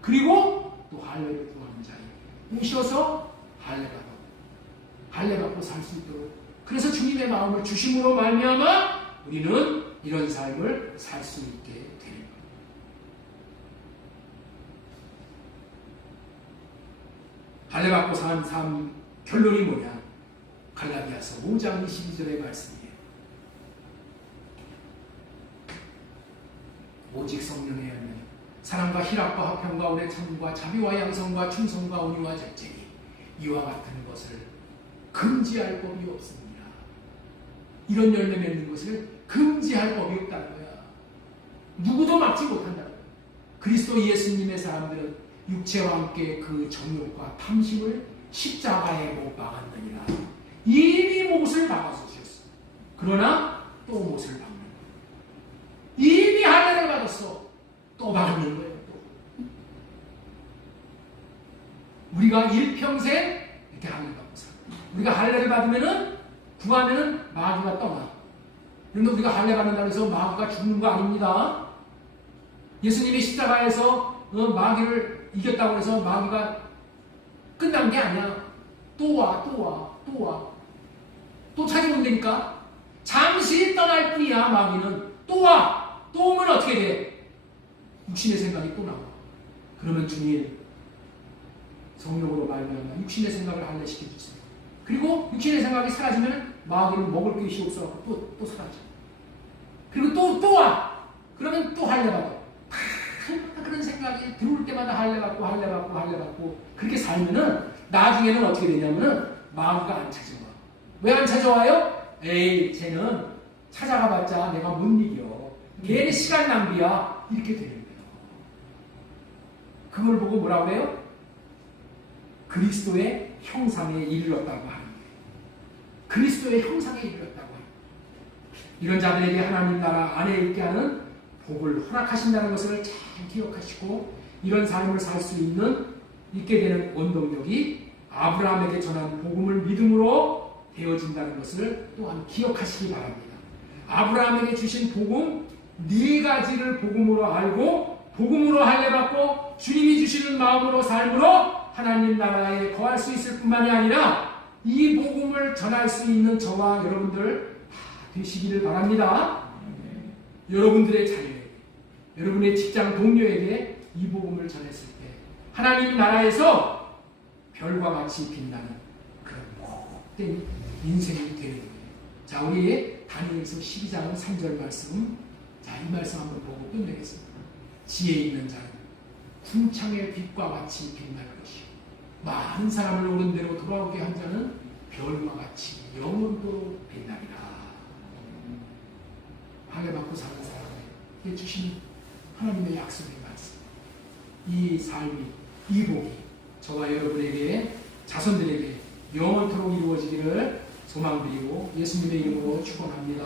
그리고 또 할례를 구하는 자에게 오셔서 할례 받고 살 수 있도록. 그래서 주님의 마음을 주심으로 말미암아 우리는 이런 삶을 살 수 있게 되는 거예요. 할례 받고 산 삶 결론이 뭐냐? 갈라디아서 5장 22절의 말씀이에요. 오직 성령의 열매 사랑과 희락과 화평과 오래 참음과 자비와 양성과 충성과 온유와 절제니 이와 같은 것을 금지할 법이 없습니다. 이런 열매 맺는 것을 금지할 법이 없다는 거야. 누구도 막지 못한다는 거야. 그리스도 예수님의 사람들은 육체와 함께 그 정욕과 탐심을 십자가에 못 박았느니라. 이미 못을 박아서 주셨어. 그러나 또 못을 박는 거야. 이미 할례를 받았어. 또 박는 거예요. 또. 우리가 일평생 이렇게 할례를 받고 살아. 우리가 할례를 받으면은 구하면은 마귀가 떠나. 그런데 우리가 할례 받는다고 해서 마귀가 죽는 거 아닙니다. 예수님이 십자가에서 마귀를 이겼다고 해서 마귀가 끝난 게 아니야. 또 와. 또 찾아온다니까. 잠시 떠날 뿐이야. 마귀는 또 와. 또 오면 어떻게 돼? 육신의 생각이 또 나와. 그러면 주님 성령으로 말미암아 육신의 생각을 할례시켜 주세요. 그리고 육신의 생각이 사라지면 마귀는 먹을 것이 없어서 또 사라져. 그리고 또 와. 그러면 또 할례받아. 그런 생각이 들어올 때마다 할례받고 그렇게 살면은 나중에는 어떻게 되냐면은 마귀가 안 찾아와. 왜 안 찾아와요? 에이, 쟤는 찾아가봤자 내가 못 이겨. 걔는 시간 낭비야. 이렇게 되는 거예요. 그걸 보고 뭐라고 해요? 그리스도의 형상에 이르렀다고 하는 거예요. 그리스도의 형상에 이르렀다고 하는 거예요. 이런 자들에게 하나님 나라 안에 있게 하는 복을 허락하신다는 것을 잘 기억하시고 이런 삶을 살 수 있게 되는 원동력이 아브라함에게 전한 복음을 믿음으로 되어진다는 것을 또한 기억하시기 바랍니다. 아브라함에게 주신 복음 네 가지를 복음으로 알고 복음으로 할례받고 주님이 주시는 마음으로 삶으로 하나님 나라에 거할 수 있을 뿐만이 아니라 이 복음을 전할 수 있는 저와 여러분들 다 되시기를 바랍니다. 여러분들의 자녀에게, 여러분의 직장 동료에게 이 복음을 전했을 때 하나님 나라에서 별과 같이 빛나는 그런 복된 인생이 되는 거예요. 자, 우리 다니엘서 12장 3절 말씀, 자, 이 말씀 한번 보고 끝내겠습니다. 지혜 있는 자는 궁창의 빛과 같이 빛날 것이요 많은 사람을 옳은 대로 돌아오게 한 자는 별과 같이 영원토록 빛나리라. 방해받고 사는 사람에게 주신 하나님의 약속의 말씀, 이 삶이, 이 복이 저와 여러분에게, 자손들에게 영원토록 이루어지기를 소망드리고 예수님의 이름으로 축원합니다.